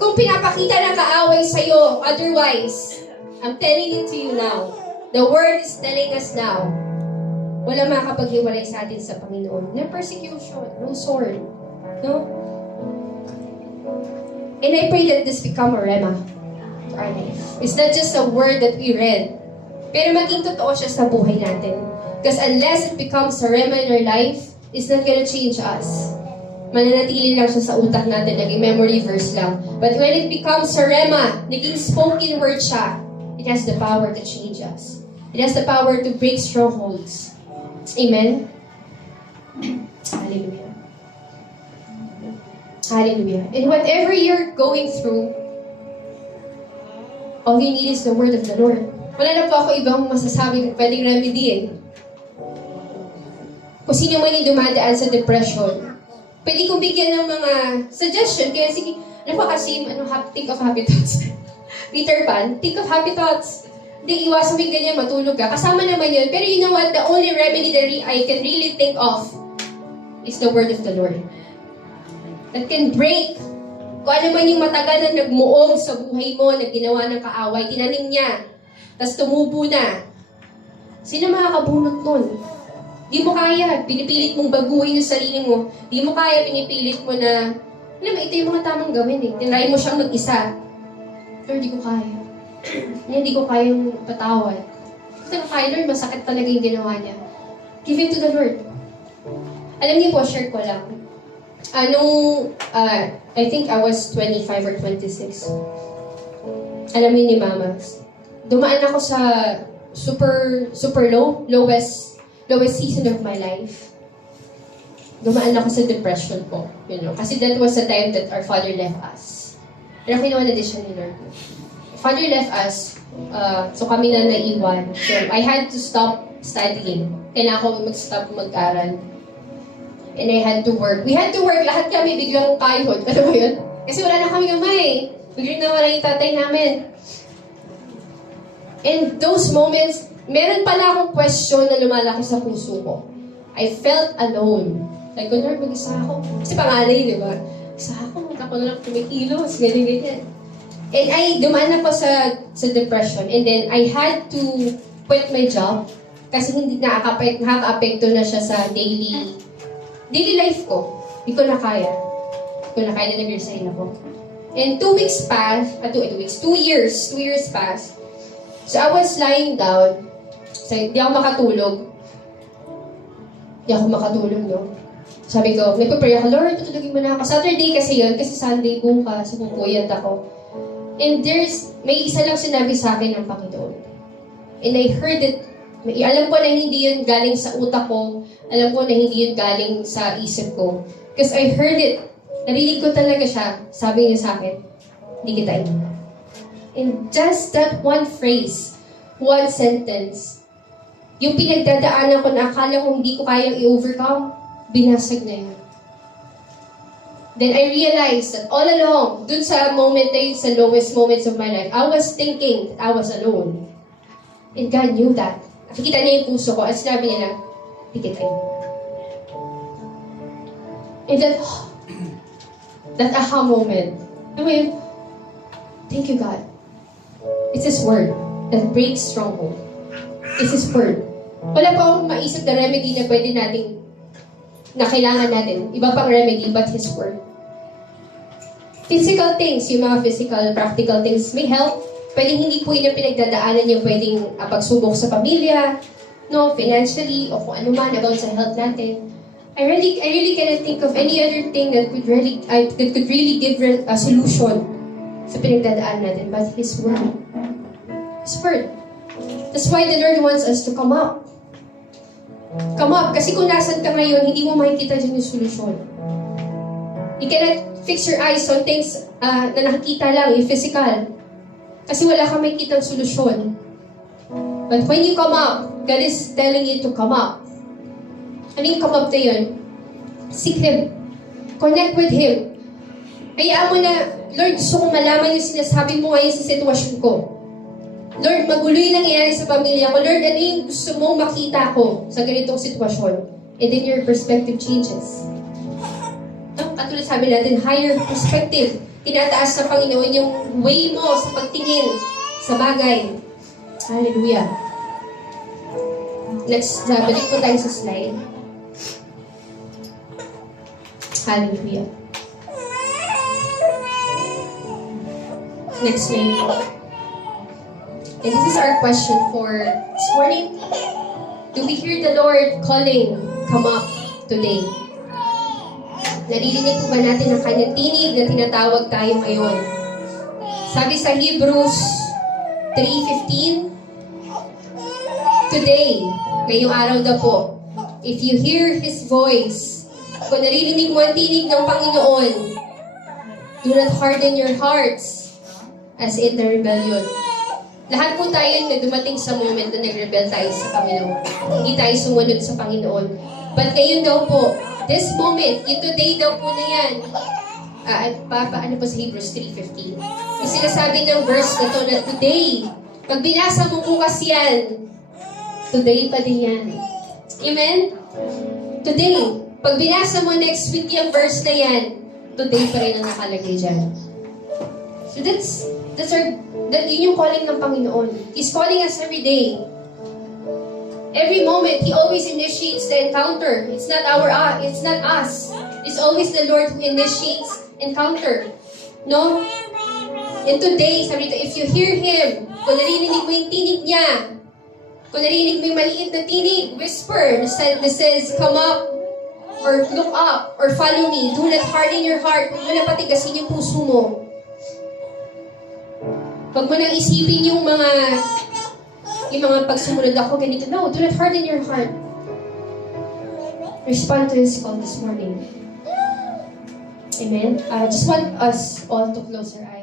Kung pinapakita ng kaaway sa'yo, otherwise, I'm telling it to you now. The word is telling us now. Wala makakapaghiwalay sa atin sa Panginoon. No persecution, no sword. No? And I pray that this become a rema to our life. It's not just a word that we read, pero maging totoo siya sa buhay natin. Because unless it becomes a rema in our life, it's not gonna change us. Mananatili lang siya sa utak natin, naging memory verse lang. But when it becomes a rema, naging spoken word siya, it has the power to change us. It has the power to break strongholds. Amen? Hallelujah. Hallelujah. And whatever you're going through, all you need is the word of the Lord. Wala na po ako ibang masasabing pwedeng remedy eh. Kung sino man yung dumadaan sa depression, pwede kong bigyan ng mga suggestion. Kaya sige, ano pa kasi, think of happy thoughts. Peter Pan, think of happy thoughts. Hindi, iwasan mo yung ganyan, matulog ka. Kasama naman yun. Pero you know what? The only remedy that I can really think of is the word of the Lord. That can break. Kung ano man yung matagal na nagmuog sa buhay mo, na ginawa ng kaaway, tinanim niya, tapos tumubo na. Sino makakabunot nun? Di mo kaya, pinipilit mong baguhin yung sarili mo. Di mo kaya, pinipilit mo na, alam mo, ito yung mga tamang gawin eh. Tinry mo siyang mag-isa. Lord, di ko kaya. Hindi ko kayang patawad. Hindi ko kaya, Lord, masakit talaga yung ginawa niya. Give it to the Lord. Alam niyo po, share ko lang. I think I was 25 or 26. Alam niyo ni Mama, dumaan ako sa super lowest season of my life. Dumaan ako sa depression ko, kasi that was the time that our father left us. Pero kinuha na din siya ni Lord. Father left us, so kami na naiwan. So I had to stop studying. Kailangan ko mag-stop mag-aral. And I had to work. We had to work. Lahat kami biglang kayod. Alam mo yun? Kasi wala na kami gamay. Biglang nawala yung tatay namin. And those moments, meron pala akong question na lumalaki sa puso ko. I felt alone. Like, Lord, mag-isa ako. Kasi pangalay, di ba? Isa ako, ako na lang tumikilos, ganyan. And dumaan ako sa depression. And then, I had to quit my job. Kasi hindi nakaka-apekto na siya sa daily life ko. Hindi ko na kaya. Hindi ko na kaya na nag-resign ako. And 2 years passed. So I was lying down. So, hindi ako makatulog, no? Sabi ko, nagpa-pray ako, Lord, tutulogin mo na ako. Saturday kasi yun, kasi Sunday bukas, pupuyat ako. And may isa lang sinabi sa akin ng Panginoon. And I heard it. Alam ko na hindi yun galing sa utak ko. Alam ko na hindi yun galing sa isip ko. Because I heard it. Narinig ko talaga siya. Sabi niya sa akin, hindi kita iniwan. And just that one phrase, one sentence, yung pinagdadaanan ko na akala ko hindi ko kayang i-overcome, binasag na yun. Then I realized that all along, dun sa moment na yun, sa lowest moments of my life, I was thinking that I was alone. And God knew that. Nakikita niya yung puso ko at sinabi niya lang, hindi kita iniwan. And that aha moment, I mean, thank you, God. It's His word that breaks stronghold. It's His word. Wala pa akong maisip na remedy na pwede nating, na kailangan natin. Iba pang remedy, but His word. Physical things, yung mga physical, practical things may help. Pwedeng hindi po yun yung pinagdadaanan yung pwedeng pagsubok sa pamilya, no, financially, o kung ano man about sa health natin. I really cannot think of any other thing that could really give a solution sa pinagdadaan natin, but His word. His word. That's why the Lord wants us to come up. Come up. Kasi kung nasan ka ngayon, hindi mo makikita dyan yung solusyon. You cannot fix your eyes on things na nakikita lang, yung physical. Kasi wala kang makikitang solusyon. But when you come up, God is telling you to come up. Ano yung come up na yun? Seek Him. Connect with Him. Hayaan mo na Lord, gusto kong malaman yung sinasabi mo ngayon sa sitwasyon ko. Lord, magulo yung nangyayari sa pamilya ko. Lord, ano yung gusto mong makita ko sa ganitong sitwasyon? And then your perspective changes. No? Katulad sabi natin, higher perspective. Tinataas sa Panginoon yung way mo sa pagtingin sa bagay. Hallelujah. Balik po tayo sa slide. Hallelujah. Next slide po. And this is our question for this morning. Do we hear the Lord calling, come up today? Naririnig po ba natin ang kanyang tinig na tinatawag tayo ngayon? Sabi sa Hebrews 3:15, today, ngayong araw na po, if you hear His voice, kung naririnig mo ang tinig ng Panginoon, do not harden your hearts as in the rebellion. Lahat po tayo na dumating sa moment na nag-rebel tayo sa Panginoon. Hindi tayo sumunod sa Panginoon. But ngayon daw po, this moment, yung today daw po na yan, ano po sa Hebrews 3:15? Yung sinasabi ng verse na to na today, pag binasa mo bukas yan, today pa din yan. Amen? Today. Pag binasa mo next week yung verse na yan, today pa rin ang nakalagay dyan. So yun yung calling ng Panginoon. He's calling us every day. Every moment, He always initiates the encounter. It's not us. It's always the Lord who initiates encounter. No? And today, sabi dito, if you hear Him, kung narinig mo yung tinig niya, kung narinig mo yung maliit na tinig, whisper, that says, come up, or look up, or follow me. Do not harden your heart. Huwag mo na patigasin yung puso mo. Huwag mo nang isipin yung mga pagsumunod ako, ganito. No, do not harden your heart. Respond to His call this morning. Amen? I just want us all to close our eyes.